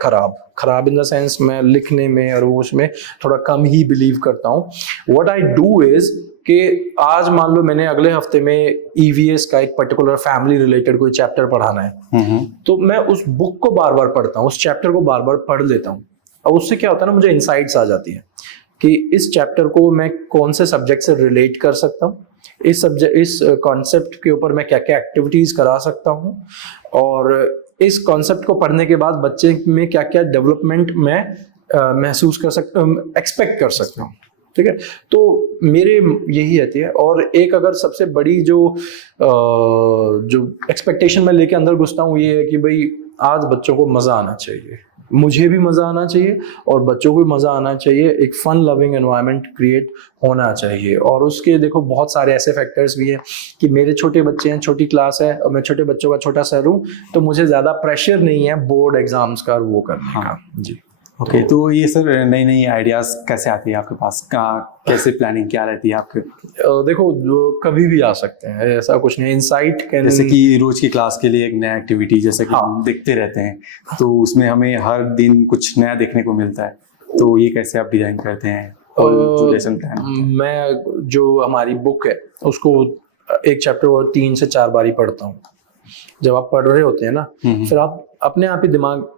खराब इन द सेंस मैं लिखने में और उसमें थोड़ा कम ही बिलीव करता हूँ। व्हाट आई डू इज कि आज मान लो मैंने अगले हफ्ते में EVS का एक पर्टिकुलर फैमिली रिलेटेड कोई चैप्टर पढ़ाना है, तो मैं उस बुक को बार बार पढ़ता हूँ, उस चैप्टर को बार बार पढ़ लेता हूँ। और उससे क्या होता है ना, मुझे इंसाइट्स आ जाती हैं कि इस चैप्टर को मैं कौन से सब्जेक्ट से रिलेट कर सकता हूँ, इस कॉन्सेप्ट के ऊपर मैं क्या क्या एक्टिविटीज करा सकता हूँ, और इस कॉन्सेप्ट को पढ़ने के बाद बच्चे में क्या क्या डेवलपमेंट मैं महसूस कर सकता हूँ, एक्सपेक्ट कर सकता हूँ, ठीक है। तो मेरे यही रहती है। और एक अगर सबसे बड़ी जो एक्सपेक्टेशन मैं लेके अंदर घुसता हूँ ये है कि भाई आज बच्चों को मजा आना चाहिए, मुझे भी मजा आना चाहिए और बच्चों को भी मजा आना चाहिए, एक फन लविंग एनवायरनमेंट क्रिएट होना चाहिए। और उसके देखो बहुत सारे ऐसे फैक्टर्स भी हैं कि मेरे छोटे बच्चे हैं, छोटी क्लास है और मैं छोटे बच्चों का छोटा सर हूँ, तो मुझे ज्यादा प्रेशर नहीं है बोर्ड एग्जाम्स का वो करने का। जी, ओके। तो ये सर नई नई आइडियाज कैसे आती है आपके पास, कैसे प्लानिंग क्या रहती है आपके? देखो कभी भी आ सकते हैं, ऐसा कुछ नहीं। इंसाइट जैसे कि रोज की क्लास के लिए एक नया एक्टिविटी जैसे कि हम देखते रहते हैं, तो उसमें हमें हर दिन कुछ नया देखने को मिलता है, तो ये कैसे आप डिजाइन करते हैं और लेसन प्लान? मैं जो हमारी बुक है उसको एक चैप्टर और 3 से 4 बार ही पढ़ता हूँ। जब आप पढ़ रहे होते हैं ना, फिर आप अपने आप ही दिमाग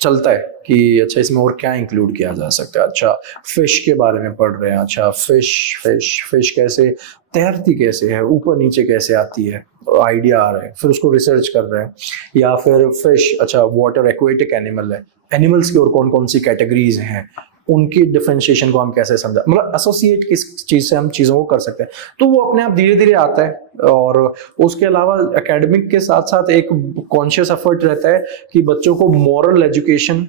चलता है कि अच्छा इसमें और क्या इंक्लूड किया जा सकता है। अच्छा फिश के बारे में पढ़ रहे हैं, अच्छा फिश कैसे तैरती, कैसे है, ऊपर नीचे कैसे आती है, आइडिया आ रहा है, फिर उसको रिसर्च कर रहे हैं। या फिर फिश, अच्छा वाटर एक्वेटिक एनिमल है, एनिमल्स की और कौन कौन सी कैटेगरीज हैं, उनकी डिफरेंशिएशन को हम कैसे समझा, मतलब एसोसिएट किस चीज़ से हम चीज़ों को कर सकते हैं। तो वो अपने आप धीरे धीरे आता है। और उसके अलावा एकेडमिक के साथ साथ एक कॉन्शियस एफर्ट रहता है कि बच्चों को मॉरल एजुकेशन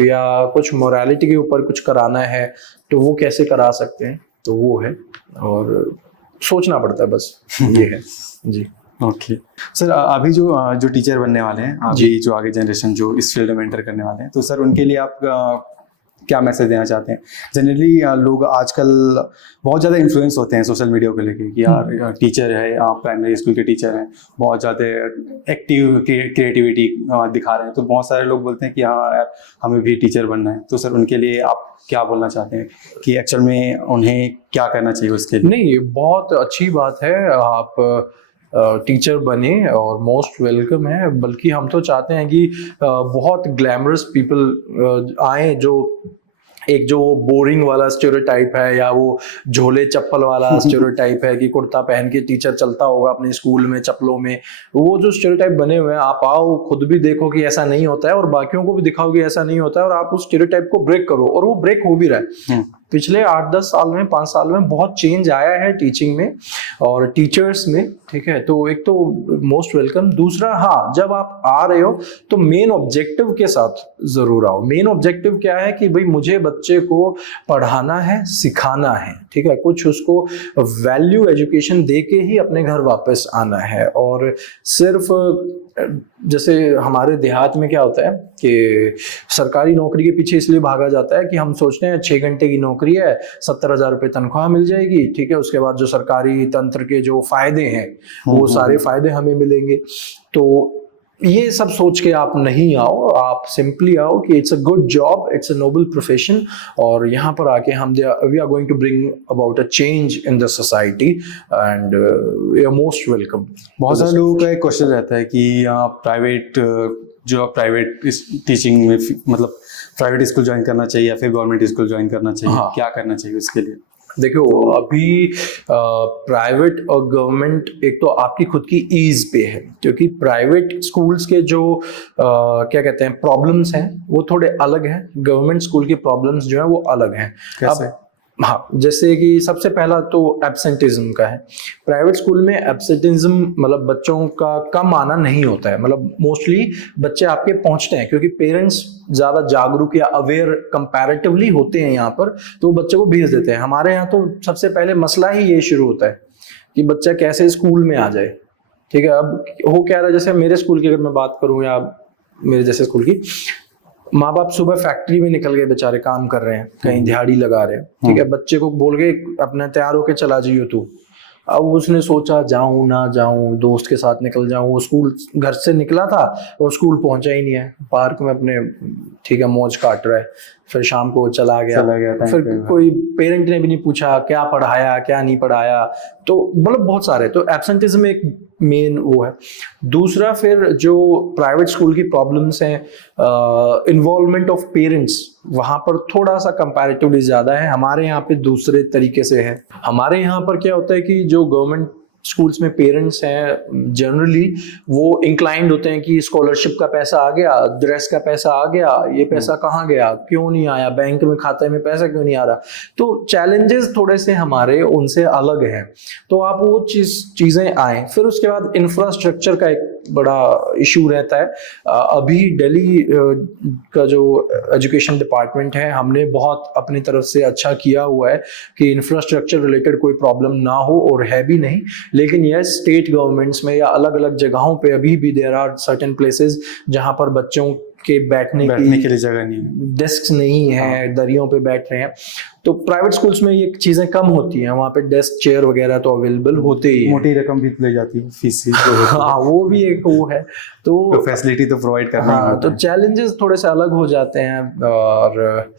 या कुछ मोरालिटी के ऊपर कुछ कराना है, तो वो कैसे करा सकते हैं, तो वो है। और सोचना पड़ता है, बस ये है। जी, ओके। सर अभी जो टीचर बनने वाले हैं, अभी जो आगे जनरेशन जो इस फील्ड में एंटर करने वाले हैं, तो सर उनके लिए आप क्या मैसेज देना चाहते हैं? जनरली लोग आजकल बहुत ज़्यादा इन्फ्लुएंस होते हैं सोशल मीडिया को लेके कि यार टीचर है, आप प्राइमरी स्कूल के टीचर हैं, बहुत ज़्यादा एक्टिव क्रिएटिविटी दिखा रहे हैं, तो बहुत सारे लोग बोलते हैं कि हाँ यार हमें भी टीचर बनना है। तो सर उनके लिए आप क्या बोलना चाहते हैं कि एक्चुअल में उन्हें क्या करना चाहिए उसके लिए? नहीं, ये बहुत अच्छी बात है, आप टीचर बने और मोस्ट वेलकम है। बल्कि हम तो चाहते हैं कि बहुत ग्लैमरस पीपल आए, जो एक जो बोरिंग वाला स्टेरियोटाइप है या वो झोले चप्पल वाला स्टेरियोटाइप है कि कुर्ता पहन के टीचर चलता होगा अपने स्कूल में चप्पलों में, वो जो स्टेरियोटाइप बने हुए हैं, आप आओ खुद भी देखो कि ऐसा नहीं होता है और बाकियों को भी दिखाओ कि ऐसा नहीं होता है, और आप उस स्टेरियोटाइप को ब्रेक करो। और वो ब्रेक हो भी रहा है। पिछले 8-10 साल में, 5 साल में बहुत चेंज आया है टीचिंग में और टीचर्स में, ठीक है। तो एक तो मोस्ट वेलकम। दूसरा, हाँ, जब आप आ रहे हो तो मेन ऑब्जेक्टिव के साथ जरूर आओ। मेन ऑब्जेक्टिव क्या है कि भाई मुझे बच्चे को पढ़ाना है, सिखाना है, ठीक है, कुछ उसको वैल्यू एजुकेशन दे के ही अपने घर वापस आना है। और सिर्फ जैसे हमारे देहात में क्या होता है कि सरकारी नौकरी के पीछे इसलिए भागा जाता है कि हम सोचते हैं 6 घंटे की नौकरी है, 70,000 रुपये तनख्वाह मिल जाएगी, ठीक है, उसके बाद जो सरकारी तंत्र के जो फायदे हैं वो सारे फायदे हमें मिलेंगे। तो ये सब सोच के आप नहीं आओ, आप सिंपली आओ कि it's a good job, it's a noble profession, और यहाँ पर आके हम we are going to bring about a change in the society and we are most welcome. बहुत सारे लोगों का एक क्वेश्चन रहता है कि प्राइवेट टीचिंग में मतलब प्राइवेट स्कूल ज्वाइन करना चाहिए या फिर गवर्नमेंट स्कूल ज्वाइन करना चाहिए, हाँ। क्या करना चाहिए उसके लिए? देखो, अभी प्राइवेट और गवर्नमेंट एक तो आपकी खुद की ईज पे है, क्योंकि प्राइवेट स्कूल्स के जो क्या कहते हैं प्रॉब्लम्स हैं वो थोड़े अलग हैं, गवर्नमेंट स्कूल के प्रॉब्लम्स जो है वो अलग हैं। कैसे? हाँ, जैसे कि सबसे पहला तो एब्सेंटिज्म का है। प्राइवेट स्कूल में एब्सेंटिज्म मतलब बच्चों का कम आना नहीं होता है, मतलब मोस्टली बच्चे आपके पहुंचते हैं क्योंकि पेरेंट्स ज़्यादा जागरूक या अवेयर कंपैरेटिवली होते हैं यहाँ पर, तो बच्चे को भेज देते हैं। हमारे यहाँ तो सबसे पहले मसला ही ये शुरू होता है कि बच्चा कैसे स्कूल में आ जाए, ठीक है। अब हो क्या रहा है, जैसे मेरे स्कूल की अगर मैं बात करूँ या मेरे जैसे स्कूल की, माँ बाप सुबह फैक्ट्री में निकल गए, बेचारे काम कर रहे हैं, कहीं दिहाड़ी लगा रहे हैं, ठीक है, बच्चे को बोल के अपना तैयार होके चला जाइयो तू। अब उसने सोचा जाऊं ना जाऊं, दोस्त के साथ निकल जाऊं, वो स्कूल घर से निकला था और स्कूल पहुंचा ही नहीं है, पार्क में अपने ठीक है मौज काट रहा है, फिर शाम को चला गया फिर कोई पेरेंट ने भी नहीं पूछा क्या पढ़ाया क्या नहीं पढ़ाया। तो मतलब बहुत सारे, तो एब्सेंटिज्म एक मेन वो है। दूसरा फिर जो प्राइवेट स्कूल की प्रॉब्लम्स हैं, इन्वॉल्वमेंट ऑफ पेरेंट्स, वहाँ पर थोड़ा सा कंपैरेटिवली ज़्यादा है। हमारे यहाँ पे दूसरे तरीके से है। हमारे यहाँ पर क्या होता है कि जो गवर्नमेंट स्कूल्स में पेरेंट्स हैं जनरली वो इंक्लाइंड होते हैं कि स्कॉलरशिप का पैसा आ गया, ड्रेस का पैसा आ गया, ये पैसा कहाँ गया, क्यों नहीं आया, बैंक में खाते में पैसा क्यों नहीं आ रहा। तो चैलेंजेस थोड़े से हमारे उनसे अलग हैं, तो आप वो चीज़ें आए। फिर उसके बाद इंफ्रास्ट्रक्चर का एक बड़ा इशू रहता है। अभी दिल्ली का जो एजुकेशन डिपार्टमेंट है, हमने बहुत अपनी तरफ से अच्छा किया हुआ है कि इंफ्रास्ट्रक्चर रिलेटेड कोई प्रॉब्लम ना हो, और है भी नहीं। लेकिन यह स्टेट गवर्नमेंट्स में या अलग अलग जगहों पे अभी भी देयर आर सर्टेन प्लेसेस जहां पर बच्चों के बैठने के लिए जगह नहीं है, डेस्क नहीं है, दरियों पे बैठ रहे हैं। तो प्राइवेट स्कूल्स में ये चीजें कम होती हैं, वहाँ पे डेस्क चेयर वगैरह तो अवेलेबल होते ही हैं। मोटी रकम भी ले जाती है फीस हाँ, वो भी एक वो है। तो फैसिलिटी तो प्रोवाइड करना ही हाँ, तो चैलेंजेस थोड़े से अलग हो जाते हैं। और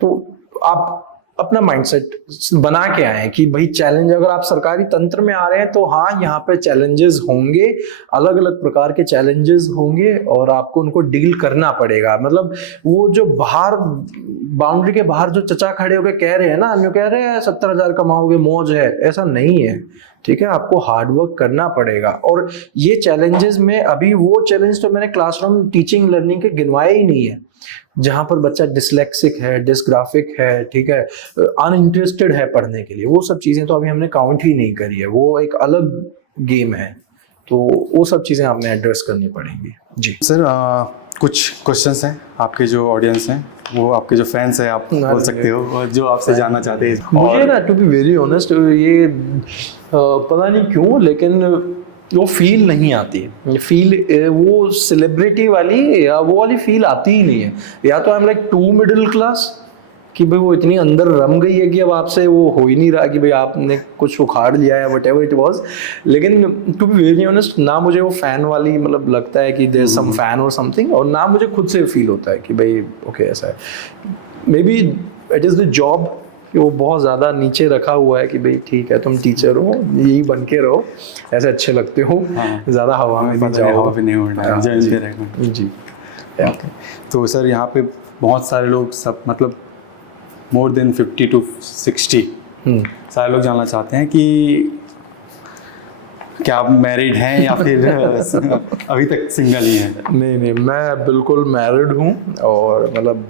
तो आप अपना माइंडसेट बना के आए कि भाई चैलेंज, अगर आप सरकारी तंत्र में आ रहे हैं तो हाँ यहाँ पे चैलेंजेस होंगे, अलग अलग प्रकार के चैलेंजेस होंगे और आपको उनको डील करना पड़ेगा। मतलब वो जो बाहर बाउंड्री के बाहर जो चचा खड़े होकर कह रहे हैं ना, हम जो कह रहे हैं 70,000 कमाओगे मौज है, ऐसा नहीं है, ठीक है। आपको हार्ड वर्क करना पड़ेगा। और ये चैलेंजेस में अभी वो चैलेंज तो मैंने क्लासरूम टीचिंग लर्निंग के गिनवाए ही नहीं है, जहां पर बच्चा डिसलेक्सिक है, डिस्ग्राफिक है, ठीक है, अनइंटरेस्टेड है पढ़ने के लिए, वो सब चीजें तो अभी हमने काउंट ही नहीं करी है, वो एक अलग गेम है। तो वो सब चीजें आपने एड्रेस करनी पड़ेंगी। जी सर, कुछ क्वेश्चंस हैं आपके जो ऑडियंस हैं, वो आपके जो फैंस हैं, आप बोल सकते हो, और जो आपसे जानना चाहते हैं। मुझे ना टू बी वेरी ऑनेस्ट ये पता नहीं क्यों लेकिन वो फील नहीं आती है, फील वो सेलिब्रिटी वाली या वो वाली फील आती ही नहीं है। या तो I am like to middle class कि भाई वो इतनी अंदर रम गई है कि अब आपसे वो हो ही नहीं रहा कि भाई आपने कुछ उखाड़ लिया है, वट एवर इट वॉज। लेकिन टू बी वेरी ऑनेस्ट, ना मुझे वो फैन वाली मतलब लगता है कि देयर इज सम फैन और समथिंग, और ना मुझे खुद से फील होता है कि भाई ओके ऐसा है। May be it is the job कि वो बहुत ज़्यादा नीचे रखा हुआ है कि भाई ठीक है तुम टीचर हो, यही बन के रहो, ऐसे अच्छे लगते हो, ज़्यादा हवा में नहीं जाओ, हवा पे नहीं उड़ना, जी। तो सर यहाँ पे बहुत सारे लोग, सब मतलब मोर देन 50 to 60 सारे लोग जानना चाहते हैं कि क्या आप मैरिड हैं या फिर अभी तक सिंगल ही हैं? नहीं, मैं बिल्कुल मैरिड हूँ, और मतलब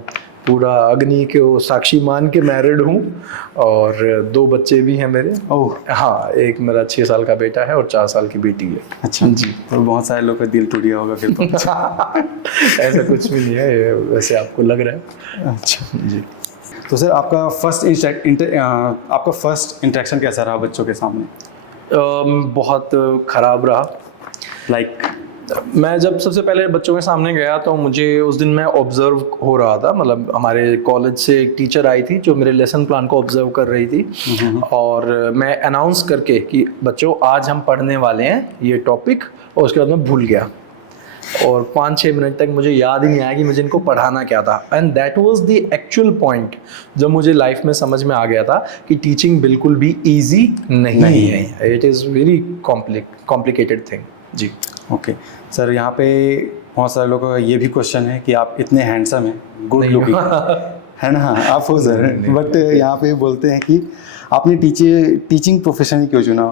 पूरा अग्नि के साक्षी मान के मैरिड हूँ, और 2 बच्चे भी हैं मेरे। ओह हाँ, एक मेरा 6 साल का बेटा है और 4 साल की बेटी है। अच्छा जी। तो बहुत सारे लोग का दिल टूट गया होगा फिर तो। ऐसा कुछ भी नहीं है, वैसे आपको लग रहा है। अच्छा जी। तो सर आपका फर्स्ट इंटरेक्शन कैसा रहा बच्चों के सामने? बहुत ख़राब रहा। लाइक मैं जब सबसे पहले बच्चों के सामने गया तो मुझे उस दिन मैं ऑब्जर्व हो रहा था, मतलब हमारे कॉलेज से एक टीचर आई थी जो मेरे लेसन प्लान को ऑब्जर्व कर रही थी, और मैं अनाउंस करके कि बच्चों आज हम पढ़ने वाले हैं ये टॉपिक, और उसके बाद मैं भूल गया और 5-6 मिनट तक मुझे याद ही नहीं आया कि मुझे इनको पढ़ाना क्या था। And that was the actual point जब मुझे लाइफ में समझ में आ गया था कि टीचिंग बिल्कुल भी इजी नहीं है, it is very complicated thing. जी ओके सर, यहाँ पे बहुत सारे लोगों का ये भी क्वेश्चन है कि आप इतने हैंडसम हैं, गुड लुकिंग है ना, आप हो सर, बट यहाँ पे बोलते हैं कि आपने टीचिंग प्रोफेशन ही क्यों चुना?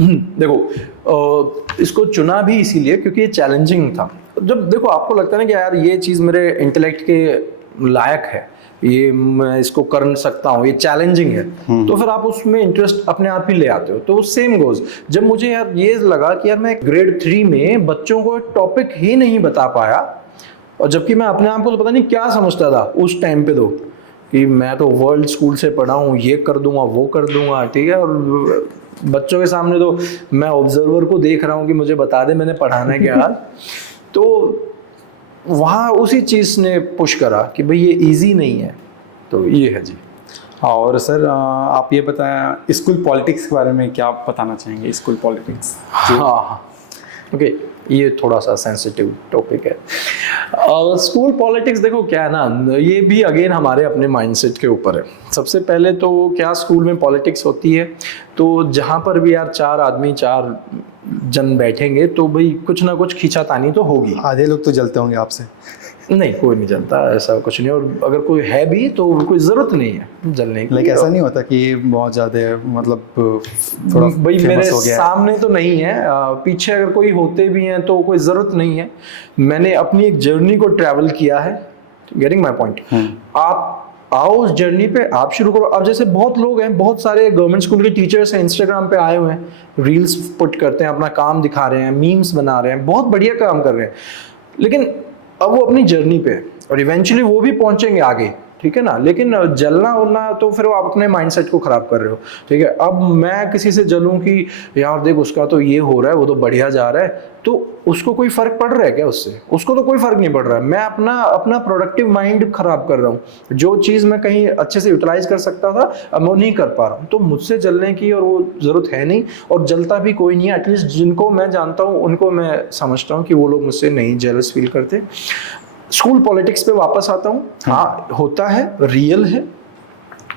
देखो इसको चुना भी इसीलिए क्योंकि ये चैलेंजिंग था। जब देखो आपको लगता है ना कि यार ये चीज़ मेरे इंटेलेक्ट के लायक है, ये मैं इसको कर सकता हूँ, ये चैलेंजिंग है, तो फिर आप उसमें इंटरेस्ट अपने आप ही ले आते हो। तो सेम गोज, जब मुझे यार ये लगा कि यार मैं ग्रेड 3 में बच्चों को टॉपिक ही नहीं बता पाया, और जबकि मैं अपने आप को तो पता नहीं क्या समझता था उस टाइम पे, तो कि मैं तो वर्ल्ड स्कूल से पढ़ा हूँ, ये कर दूंगा वो कर दूंगा, ठीक है, और बच्चों के सामने तो मैं ऑब्जर्वर को देख रहा हूँ कि मुझे बता दे मैंने पढ़ाना है क्या। तो वहाँ उसी चीज़ ने पुश करा कि भाई ये इजी नहीं है, तो ये है जी। और सर आप ये बताएं स्कूल पॉलिटिक्स के बारे में क्या बताना चाहेंगे? स्कूल पॉलिटिक्स, हाँ ओके, ये थोड़ा सा सेंसिटिव टॉपिक है। स्कूल पॉलिटिक्स देखो क्या है ना, ये भी अगेन हमारे अपने माइंडसेट के ऊपर है। सबसे पहले तो क्या स्कूल में पॉलिटिक्स होती है, तो जहाँ पर भी यार 4 जन बैठेंगे तो भाई कुछ ना कुछ खींचातानी तो होगी। आधे लोग तो जलते होंगे आपसे। नहीं, कोई नहीं जलता, ऐसा कुछ नहीं, और अगर कोई है भी तो कोई ज़रूरत नहीं है जलने की। लेकिन ऐसा नहीं होता कि बहुत ज़्यादा मतलब थोड़ा भाई मेरे हो गया सामने तो नहीं है, पीछे अगर कोई होते भी हैं तो कोई ज़रूरत नहीं है। मैंने अपनी एक जर्नी को ट्रैवल किया है, गेटिंग माई पॉइंट। आप आओ उस जर्नी पे, आप शुरू करो। अब जैसे बहुत लोग हैं, बहुत सारे गवर्नमेंट स्कूल के टीचर्स हैं, इंस्टाग्राम पे आए हुए हैं, रील्स पुट करते हैं, अपना काम दिखा रहे हैं, मीम्स बना रहे हैं, बहुत बढ़िया काम कर रहे हैं, लेकिन अब वो अपनी जर्नी पे, और इवेंचुअली वो भी पहुंचेंगे आगे, ठीक है ना। लेकिन जलना उलना तो फिर वो आप अपने माइंडसेट को खराब कर रहे हो, ठीक है। अब मैं किसी से जलूं कि यार देख उसका तो ये हो रहा है, वो तो बढ़िया जा रहा है, तो उसको कोई फर्क पड़ रहा है क्या उससे? उसको तो कोई फर्क नहीं पड़ रहा है। मैं अपना प्रोडक्टिव माइंड खराब कर रहा हूँ। जो चीज़ मैं कहीं अच्छे से यूटिलाइज कर सकता था अब वो नहीं कर पा रहा हूँ, तो मुझसे जलने की और वो ज़रूरत है नहीं, और जलता भी कोई नहीं है। एटलीस्ट जिनको मैं जानता हूँ उनको मैं समझता हूँ कि वो लोग मुझसे नहीं जेलस फील करते। स्कूल पॉलिटिक्स पे वापस आता हूँ। हाँ, होता है, रियल है,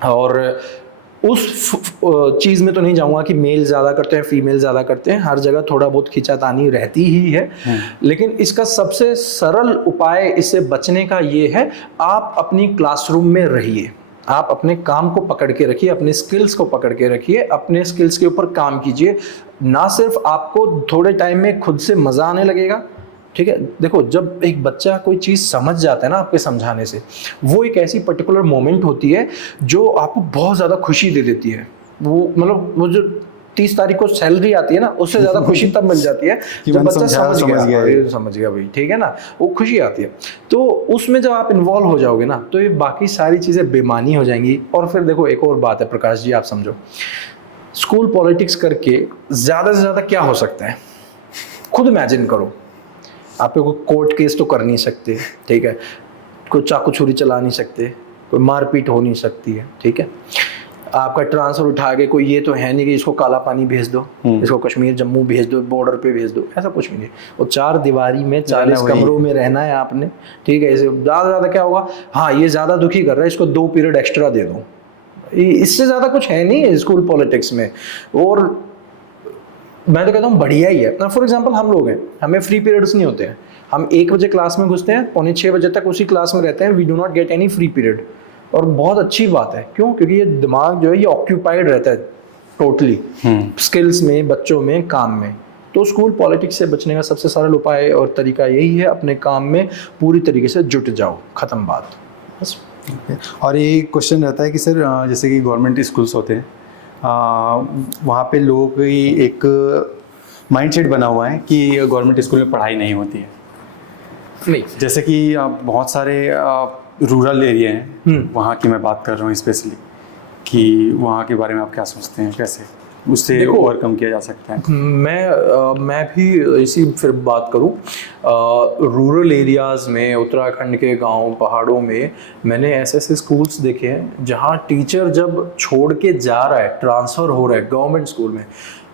और उस चीज़ में तो नहीं जाऊँगा कि मेल ज़्यादा करते हैं फीमेल ज़्यादा करते हैं, हर जगह थोड़ा बहुत खिंचातानी रहती ही है। लेकिन इसका सबसे सरल उपाय इससे बचने का ये है, आप अपनी क्लासरूम में रहिए, आप अपने काम को पकड़ के रखिए, अपने स्किल्स को पकड़ के रखिए, अपने स्किल्स के ऊपर काम कीजिए। ना सिर्फ आपको थोड़े टाइम में खुद से मज़ा आने लगेगा, ठीक है। देखो जब एक बच्चा कोई चीज़ समझ जाता है ना आपके समझाने से, वो एक ऐसी पर्टिकुलर मोमेंट होती है जो आपको बहुत ज़्यादा खुशी दे देती है। वो मतलब वो जो 30 तारीख को सैलरी आती है ना, उससे ज़्यादा खुशी तब मिल जाती है जब बच्चा समझ गया भाई, ठीक है ना, वो खुशी आती है। तो उसमें जब आप इन्वॉल्व हो जाओगे ना, तो ये बाकी सारी चीज़ें बेमानी हो जाएंगी। और फिर देखो एक और बात है प्रकाश जी, आप समझो, स्कूल पॉलिटिक्स करके ज़्यादा से ज़्यादा क्या हो सकता है, खुद इमेजिन करो। आप कोई कोर्ट केस तो कर नहीं सकते, ठीक है, कोई चाकू छुरी चला नहीं सकते, कोई मारपीट हो नहीं सकती है, ठीक है। आपका ट्रांसफर उठा के कोई ये तो है नहीं कि इसको काला पानी भेज दो, इसको कश्मीर जम्मू भेज दो, बॉर्डर पे भेज दो, ऐसा कुछ भी नहीं। वो 4 दीवारी में 40 कमरों में रहना है आपने, ठीक है। इसे ज़्यादा क्या होगा, हाँ ये ज़्यादा दुखी कर रहा है, इसको 2 पीरियड एक्स्ट्रा दे दो, इससे ज़्यादा कुछ है नहीं स्कूल पॉलिटिक्स में। और मैं तो कहता हूँ बढ़िया ही है। फॉर एग्जांपल हम लोग हैं, हमें फ्री पीरियड्स नहीं होते हैं, हम 1 बजे क्लास में घुसते हैं, 5:45 बजे तक उसी क्लास में रहते हैं, we do not get any free period. और बहुत अच्छी बात है, क्यों? क्योंकि ये दिमाग जो है ये ऑक्यूपाइड रहता है टोटली स्किल्स में, बच्चों में, काम में। तो स्कूल पॉलिटिक्स से बचने का सबसे सरल उपाय और तरीका यही है, अपने काम में पूरी तरीके से जुट जाओ, ख़त्म बात, बस। और ये क्वेश्चन रहता है कि सर जैसे कि गवर्नमेंट स्कूल्स होते हैं, वहाँ पे लोगों की एक माइंडसेट बना हुआ है कि गवर्नमेंट स्कूल में पढ़ाई नहीं होती है। नहीं, जैसे कि बहुत सारे रूरल एरिया हैं, वहाँ की मैं बात कर रहा हूँ स्पेशली, कि वहाँ के बारे में आप क्या सोचते हैं, कैसे? उससे देखो, ओवरकम किया जा सकता है? मैं भी इसी फिर बात करूं, रूरल एरियाज़ में, उत्तराखंड के गांव पहाड़ों में मैंने ऐसे स्कूल्स देखे हैं जहां टीचर जब छोड़ के जा रहा है, ट्रांसफ़र हो रहा है गवर्नमेंट स्कूल में,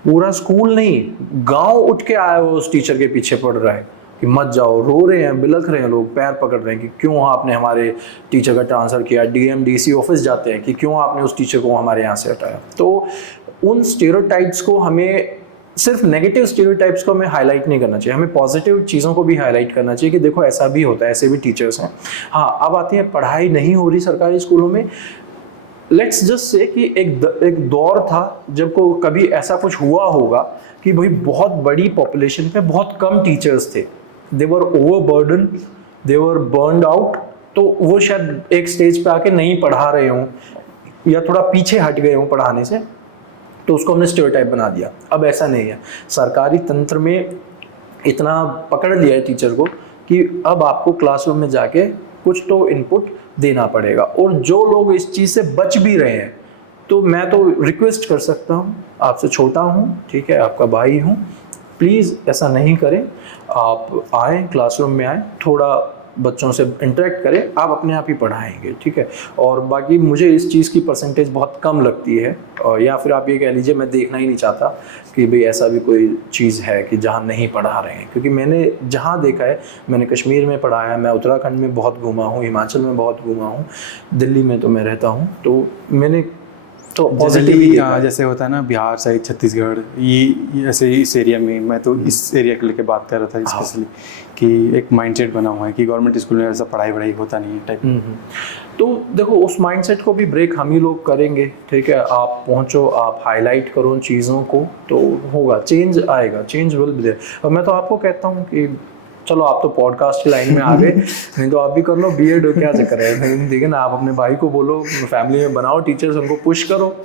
पूरा स्कूल नहीं, गांव उठ के आया हुआ उस टीचर के पीछे पड़ रहा है कि मत जाओ, रो रहे हैं, बिलख रहे हैं लोग, पैर पकड़ रहे हैं कि क्यों आपने हमारे टीचर का ट्रांसफ़र किया। डीएम डीसी ऑफिस जाते हैं कि क्यों आपने उस टीचर को हमारे यहाँ से हटाया। तो उन स्टेरियोटाइप्स को हमें, सिर्फ नेगेटिव स्टेरियोटाइप्स को हमें हाईलाइट नहीं करना चाहिए, हमें पॉजिटिव चीज़ों को भी हाईलाइट करना चाहिए कि देखो ऐसा भी होता है, ऐसे भी टीचर्स हैं। हाँ, अब आती है पढ़ाई नहीं हो रही सरकारी स्कूलों में। लेट्स जस्ट से कि एक दौर था जब को कभी ऐसा कुछ हुआ होगा कि भाई बहुत बड़ी पॉपुलेशन पे बहुत कम टीचर्स थे, दे वर ओवरबर्डन, दे वर बर्नड आउट, तो वो शायद एक स्टेज पे आके नहीं पढ़ा रहे हों या थोड़ा पीछे हट गए हों पढ़ाने से, तो उसको हमने स्टेरियोटाइप बना दिया। अब ऐसा नहीं है, सरकारी तंत्र में इतना पकड़ लिया है टीचर को कि अब आपको क्लासरूम में जाके कुछ तो इनपुट देना पड़ेगा। और जो लोग इस चीज़ से बच भी रहे हैं, तो मैं तो रिक्वेस्ट कर सकता हूँ, आपसे छोटा हूँ, ठीक है, आपका भाई हूँ, प्लीज़ ऐसा नहीं करें। आप आएँ, क्लासरूम में आएँ, थोड़ा बच्चों से इंटरेक्ट करें, आप अपने आप ही पढ़ाएंगे, ठीक है। और बाकी मुझे इस चीज़ की परसेंटेज बहुत कम लगती है, और या फिर आप ये कह लीजिए मैं देखना ही नहीं चाहता कि भाई ऐसा भी कोई चीज़ है कि जहाँ नहीं पढ़ा रहे हैं, क्योंकि मैंने जहाँ देखा है, मैंने कश्मीर में पढ़ाया, मैं उत्तराखंड में बहुत घूमा हूँ, हिमाचल में बहुत घूमा हूँ, दिल्ली में तो मैं रहता हूँ, तो मैंने तो पॉजिटिव जैसे होता है ना बिहार साइड, छत्तीसगढ़, ये ऐसे इस एरिया में, मैं तो इस एरिया को लेकर बात कर रहा था स्पेशली, कि एक माइंडसेट बना हुआ है कि गवर्नमेंट स्कूल में ऐसा पढ़ाई होता नहीं है टाइप। तो देखो, उस माइंडसेट को भी ब्रेक हम ही लोग करेंगे, ठीक है। आप पहुंचो, आप हाईलाइट करो उन चीज़ों को, तो होगा, चेंज आएगा, चेंज विल बी देयर। और मैं तो आपको कहता हूँ कि चलो आप तो पॉडकास्ट की लाइन में आ गए, नहीं तो आप भी कर लो बीएड, क्या चक्कर है, ठीक है ना। आप अपने भाई को बोलो, फैमिली में बनाओ टीचर्स, उनको पुश करो,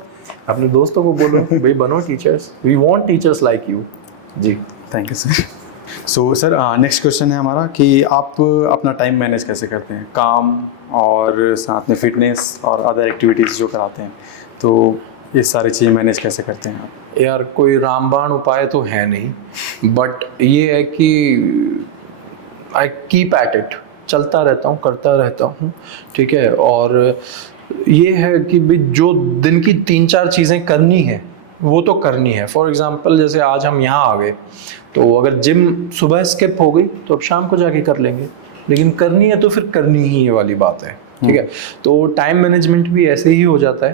अपने दोस्तों को बोलो भाई बनो teachers, we want teachers like you. जी, thank you sir. So sir, next question है हमारा कि आप अपना टाइम मैनेज कैसे करते हैं, काम और साथ में फिटनेस और अदर एक्टिविटीज़ जो कराते हैं, तो ये सारी चीज़ें मैनेज कैसे करते हैं आप? यार कोई रामबाण उपाय तो है नहीं, बट ये है कि आई कीप एट इट, चलता रहता हूँ, करता रहता हूँ, ठीक है। और ये है कि भाई जो दिन की 3-4 चीज़ें करनी है वो तो करनी है। फॉर एग्जांपल जैसे आज हम यहाँ आ गए, तो अगर जिम सुबह स्किप हो गई तो अब शाम को जाके कर लेंगे, लेकिन करनी है तो फिर करनी ही ये वाली बात है, ठीक है। तो टाइम मैनेजमेंट भी ऐसे ही हो जाता है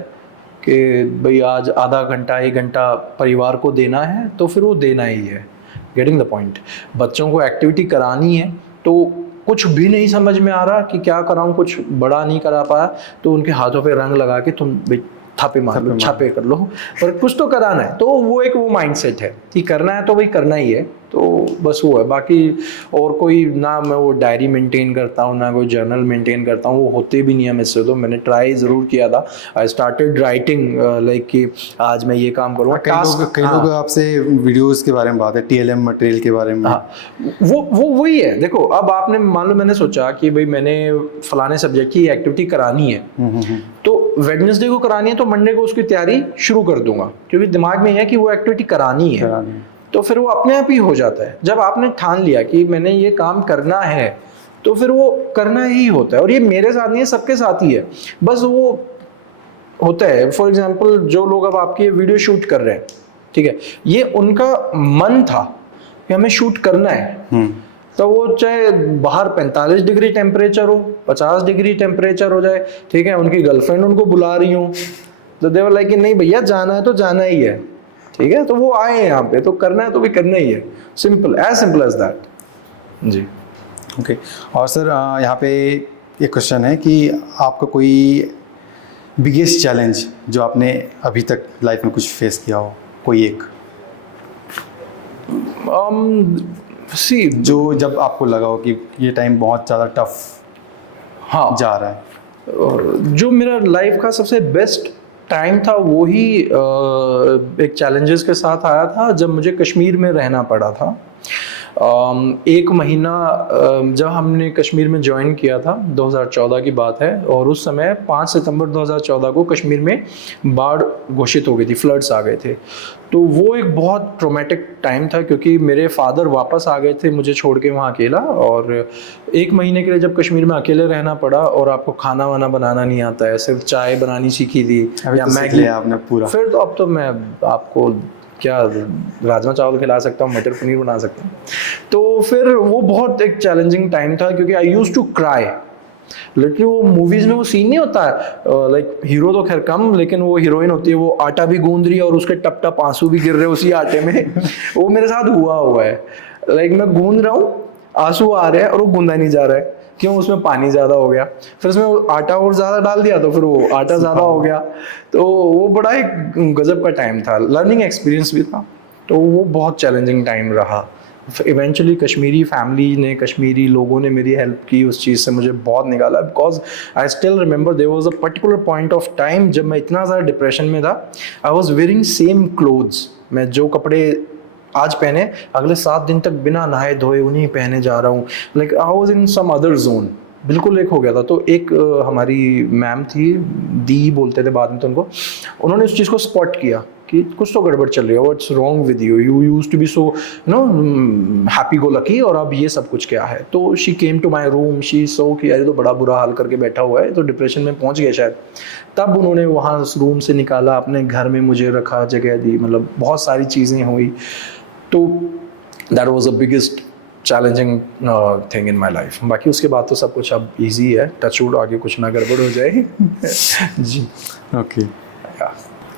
कि भाई आज आधा घंटा 1 घंटा परिवार को देना है तो फिर वो देना ही है, गेटिंग द पॉइंट। बच्चों को एक्टिविटी करानी है, तो कुछ भी नहीं समझ में आ रहा कि क्या कराऊं, कुछ बड़ा नहीं करा पाया, तो उनके हाथों पे रंग लगा के तुम थापे मार लो, छापे कर लो, पर कुछ तो कराना है। तो वो माइंडसेट है कि करना है तो भाई करना ही है, तो बस वो है। बाकी और कोई ना मैं वो डायरी मेंटेन करता हूँ, ना कोई जर्नल मेंटेन करता हूँ, वो होते भी नहीं है मुझसे। तो मैंने ट्राई ज़रूर किया था, आई स्टार्टेड राइटिंग लाइक कि आज मैं ये काम करूँगा। कई लोग आपसे वीडियोस के बारे में बात है, टीएलएम मटेरियल के बारे में। हाँ, वो वही है। देखो, अब आपने मान लो मैंने सोचा कि भाई मैंने फलाने सब्जेक्ट की एक्टिविटी करानी है, तो वेडनेसडे को करानी है तो मंडे को उसकी तैयारी शुरू कर दूंगा, क्योंकि दिमाग में है कि वो एक्टिविटी करानी है, तो फिर वो अपने आप ही हो जाता है। जब आपने ठान लिया कि मैंने ये काम करना है, तो फिर वो करना ही होता है। और ये मेरे साथ नहीं है, सबके साथ ही है, बस वो होता है। फॉर एग्जाम्पल जो लोग अब आपकी वीडियो शूट कर रहे हैं, ठीक है, ये उनका मन था कि हमें शूट करना है, तो वो चाहे बाहर 45 डिग्री टेम्परेचर हो, 50 डिग्री टेम्परेचर हो जाए, ठीक है, उनकी गर्लफ्रेंड उनको बुला रही हो, तो दे वर लाइक कि नहीं भैया जाना है तो जाना ही है, ठीक है। तो वो आए यहाँ पे, तो करना है तो भी करना ही है, सिंपल एज दैट। जी, ओके। और सर यहाँ पे एक क्वेश्चन है कि आपका कोई बिगेस्ट चैलेंज जो आपने अभी तक लाइफ में कुछ फेस किया हो, कोई एक जो जब आपको लगा हो कि ये टाइम बहुत ज़्यादा टफ जा रहा है? जो मेरा लाइफ का सबसे बेस्ट टाइम था वो ही एक चैलेंजेस के साथ आया था जब मुझे कश्मीर में रहना पड़ा था। एक महीना जब हमने कश्मीर में ज्वाइन किया था, 2014 की बात है, और उस समय 5 सितंबर 2014 को कश्मीर में बाढ़ घोषित हो गई थी, फ्लड्स आ गए थे। तो वो एक बहुत ट्रोमेटिक टाइम था, क्योंकि मेरे फादर वापस आ गए थे मुझे छोड़ के वहाँ अकेला, और एक महीने के लिए जब कश्मीर में अकेले रहना पड़ा और आपको खाना वाना बनाना नहीं आता है, सिर्फ चाय बनानी सीखी थी या मैगी आपने पूरा, फिर तो अब तो मैं आपको क्या राजमा चावल खिला सकता हूँ, मटर पनीर बना सकता हूँ। तो फिर वो बहुत एक चैलेंजिंग टाइम था, क्योंकि I used to cry literally. वो मूवीज में वो सीन नहीं होता है, लाइक हीरो तो खैर कम, लेकिन वो हीरोइन होती है, वो आटा भी गूंद रही है और उसके टप टप आंसू भी गिर रहे हैं उसी आटे में वो मेरे साथ हुआ है। लाइक मैं गूंद रहा हूँ, आंसू आ रहे हैं और वो गूंदा नहीं जा रहा है, क्यों? उसमें पानी ज़्यादा हो गया, फिर उसमें आटा और ज़्यादा डाल दिया तो फिर वो आटा ज़्यादा हो गया। तो वो बड़ा एक गजब का टाइम था, लर्निंग एक्सपीरियंस भी था, तो वो बहुत चैलेंजिंग टाइम रहा। इवेंचुअली कश्मीरी फैमिली ने, कश्मीरी लोगों ने मेरी हेल्प की, उस चीज़ से मुझे बहुत निकाला, because I still remember there was a particular point of time जब मैं इतना ज़्यादा डिप्रेशन में था। I was wearing same clothes, मैं जो कपड़े आज पहने अगले 7 दिन तक बिना नहाए धोए उन्हीं पहने जा रहा हूँ। Like I was in some other zone, बिल्कुल एक हो गया था। तो एक हमारी मैम थी, दी बोलते थे बाद में तो उनको, उन्होंने उस चीज़ को स्पॉट किया कि कुछ तो गड़बड़ चल रही है, what's wrong with you, you used to be so you know happy go lucky, और अब ये सब कुछ क्या है। तो she came to my room, she saw कि अरे तो बड़ा बुरा हाल करके बैठा हुआ है, तो डिप्रेशन में पहुंच गया शायद। तब उन्होंने वहाँ रूम से निकाला, अपने घर में मुझे रखा, जगह दी, मतलब बहुत सारी चीज़ें हुई। तो that was the biggest challenging thing in my life. बाकी उसके बाद तो सब कुछ अब ईजी है, टच वुड, आगे कुछ ना गड़बड़ हो जाए जी। ओके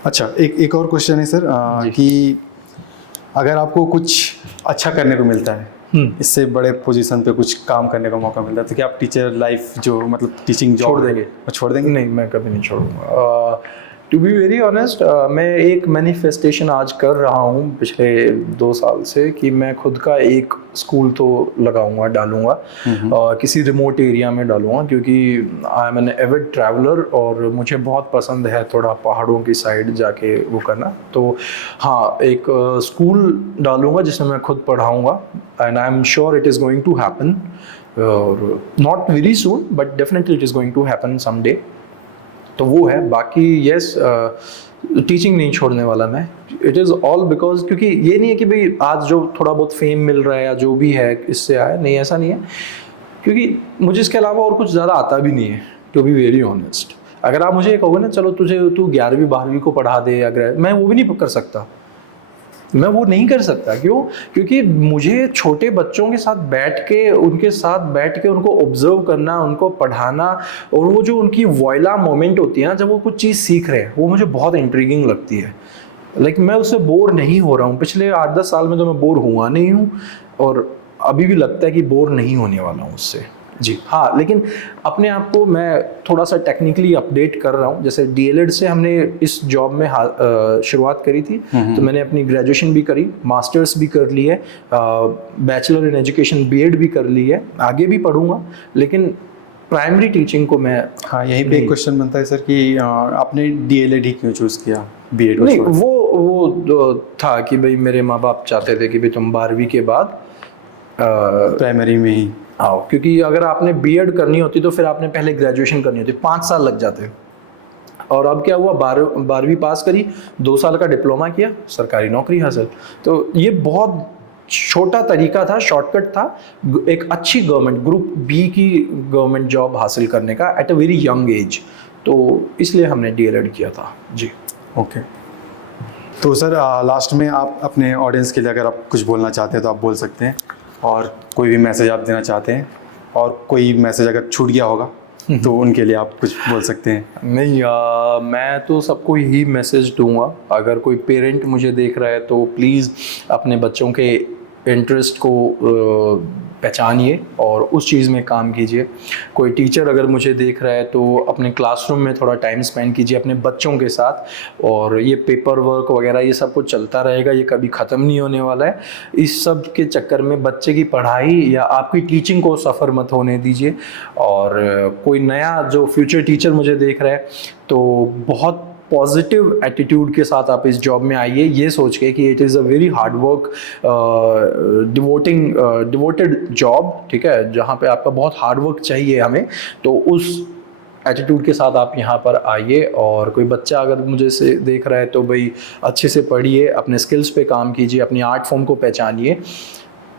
अच्छा, एक और क्वेश्चन है सर, कि अगर आपको कुछ अच्छा करने को मिलता है, इससे बड़े पोजीशन पे कुछ काम करने का मौका मिलता है, तो क्या आप टीचर लाइफ जो मतलब टीचिंग जॉब छोड़ देंगे? नहीं, मैं कभी नहीं छोड़ूंगा। टू बी वेरी ऑनेस्ट, मैं एक मैनिफेस्टेशन आज कर रहा हूँ पिछले 2 साल से कि मैं खुद का एक स्कूल तो लगाऊंगा, डालूंगा, किसी रिमोट एरिया में डालूंगा, क्योंकि I am an avid traveller और मुझे बहुत पसंद है थोड़ा पहाड़ों की साइड जाके वो करना। तो हाँ, एक स्कूल डालूंगा जिसमें मैं खुद पढ़ाऊँगा, and I am sure it is going to happen, not very soon but definitely it is going to happen someday. तो वो है। बाकी यस, टीचिंग नहीं छोड़ने वाला मैं। इट इज़ ऑल बिकॉज, क्योंकि ये नहीं है कि भाई आज जो थोड़ा बहुत फेम मिल रहा है या जो भी है इससे आया, नहीं, ऐसा नहीं है, क्योंकि मुझे इसके अलावा और कुछ ज़्यादा आता भी नहीं है, टू बी वेरी ऑनेस्ट। अगर आप मुझे कहोगे ना चलो तू 11वीं 12वीं को पढ़ा दे या मैं वो भी नहीं कर सकता, मैं वो नहीं कर सकता। क्यों? क्योंकि मुझे छोटे बच्चों के साथ बैठ के उनको ऑब्जर्व करना, उनको पढ़ाना, और वो जो उनकी वॉयला मोमेंट होती है ना जब वो कुछ चीज़ सीख रहे हैं, वो मुझे बहुत इंट्रीगिंग लगती है। लाइक मैं उससे बोर नहीं हो रहा हूँ, पिछले 8-10 साल में तो मैं बोर हुआ नहीं हूँ, और अभी भी लगता है कि बोर नहीं होने वाला हूँ उससे जी। हाँ, लेकिन अपने आप को मैं थोड़ा सा टेक्निकली अपडेट कर रहा हूँ। जैसे डीएलएड से हमने इस जॉब में शुरुआत करी थी, तो मैंने अपनी ग्रेजुएशन भी करी, मास्टर्स भी कर ली है, बैचलर इन एजुकेशन बीएड भी कर ली है, आगे भी पढ़ूंगा, लेकिन प्राइमरी टीचिंग को मैं। हाँ, यही पे एक क्वेश्चन बनता है सर कि आपने डीएलएड ही क्यों चूज़ किया, बीएड? नहीं, वो था कि भाई मेरे माँ बाप चाहते थे कि भाई तुम 12वीं के बाद प्राइमरी में ही आओ, क्योंकि अगर आपने बीएड करनी होती तो फिर आपने पहले ग्रेजुएशन करनी होती, 5 साल लग जाते। और अब क्या हुआ, 12वीं पास करी, 2 साल का डिप्लोमा किया, सरकारी नौकरी हासिल। तो ये बहुत छोटा तरीका था, शॉर्टकट था एक अच्छी गवर्नमेंट, ग्रुप बी की गवर्नमेंट जॉब हासिल करने का at a very young age. तो इसलिए हमने डीएलएड किया था जी। ओके। तो सर लास्ट में आप अपने ऑडियंस के लिए अगर आप कुछ बोलना चाहते हैं तो आप बोल सकते हैं, और कोई भी मैसेज आप देना चाहते हैं, और कोई मैसेज अगर छूट गया होगा तो उनके लिए आप कुछ बोल सकते हैं। नहीं, मैं तो सबको यही मैसेज दूंगा, अगर कोई पेरेंट मुझे देख रहा है तो प्लीज़ अपने बच्चों के इंटरेस्ट को पहचानिए और उस चीज़ में काम कीजिए। कोई टीचर अगर मुझे देख रहा है तो अपने क्लासरूम में थोड़ा टाइम स्पेंड कीजिए अपने बच्चों के साथ। और ये पेपर वर्क वगैरह ये सब कुछ चलता रहेगा, ये कभी ख़त्म नहीं होने वाला है। इस सब के चक्कर में बच्चे की पढ़ाई या आपकी टीचिंग को सफ़र मत होने दीजिए। और कोई नया जो फ्यूचर टीचर मुझे देख रहा है तो बहुत पॉजिटिव एटीट्यूड के साथ आप इस जॉब में आइए, ये सोच के कि it is a very hard work devoted job, ठीक है, जहाँ पे आपका बहुत हार्ड वर्क चाहिए हमें। तो उस एटीट्यूड के साथ आप यहाँ पर आइए। और कोई बच्चा अगर मुझे से देख रहा है तो भाई अच्छे से पढ़िए, अपने स्किल्स पे काम कीजिए, अपनी आर्ट फॉर्म को पहचानिए।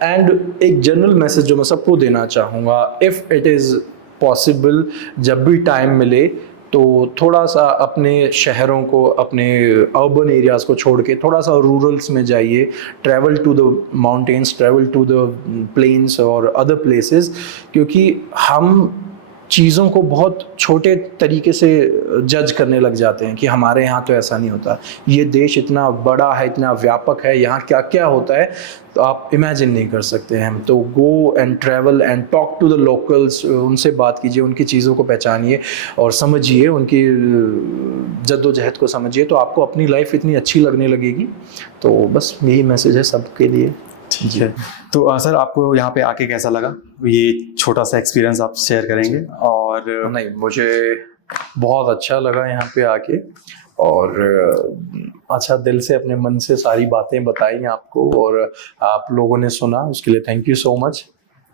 एंड एक जनरल मैसेज जो मैं सबको देना चाहूँगा, इफ़ इट इज़ पॉसिबल, जब भी टाइम मिले तो थोड़ा सा अपने शहरों को, अपने अर्बन एरियाज़ को छोड़ के थोड़ा सा रूरल्स में जाइए। Travel to the mountains, travel to the plains और अदर प्लेसेस, क्योंकि हम चीज़ों को बहुत छोटे तरीके से जज करने लग जाते हैं कि हमारे यहाँ तो ऐसा नहीं होता। ये देश इतना बड़ा है, इतना व्यापक है, यहाँ क्या क्या होता है तो आप इमेजिन नहीं कर सकते हैं। तो go and travel and talk to the locals, उनसे बात कीजिए, उनकी चीज़ों को पहचानिए और समझिए, उनकी जद्दोजहद को समझिए, तो आपको अपनी लाइफ इतनी अच्छी लगने लगेगी। तो बस यही मैसेज है सबके लिए। ठीक है। तो सर आपको यहाँ पे आके कैसा लगा, ये छोटा सा एक्सपीरियंस आप शेयर करेंगे? और नहीं, मुझे बहुत अच्छा लगा यहाँ पे आके, और अच्छा दिल से अपने मन से सारी बातें बताई आपको, और आप लोगों ने सुना, उसके लिए थैंक यू सो मच।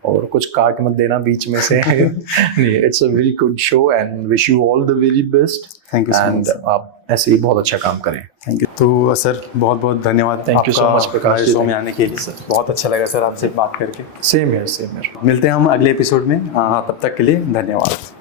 और कुछ काट मत देना बीच में से। नहीं, it's a very good show and wish you all the very best. Thank you so and much. आप ऐसे ही बहुत अच्छा काम करें। Thank you. तो सर बहुत बहुत धन्यवाद, Thank you so much, Prakash ji. Show में आने के लिए। सर बहुत अच्छा लगा सर आपसे बात करके। सेम है, सेम है। मिलते हैं हम अगले एपिसोड में। हाँ, तब तक के लिए धन्यवाद।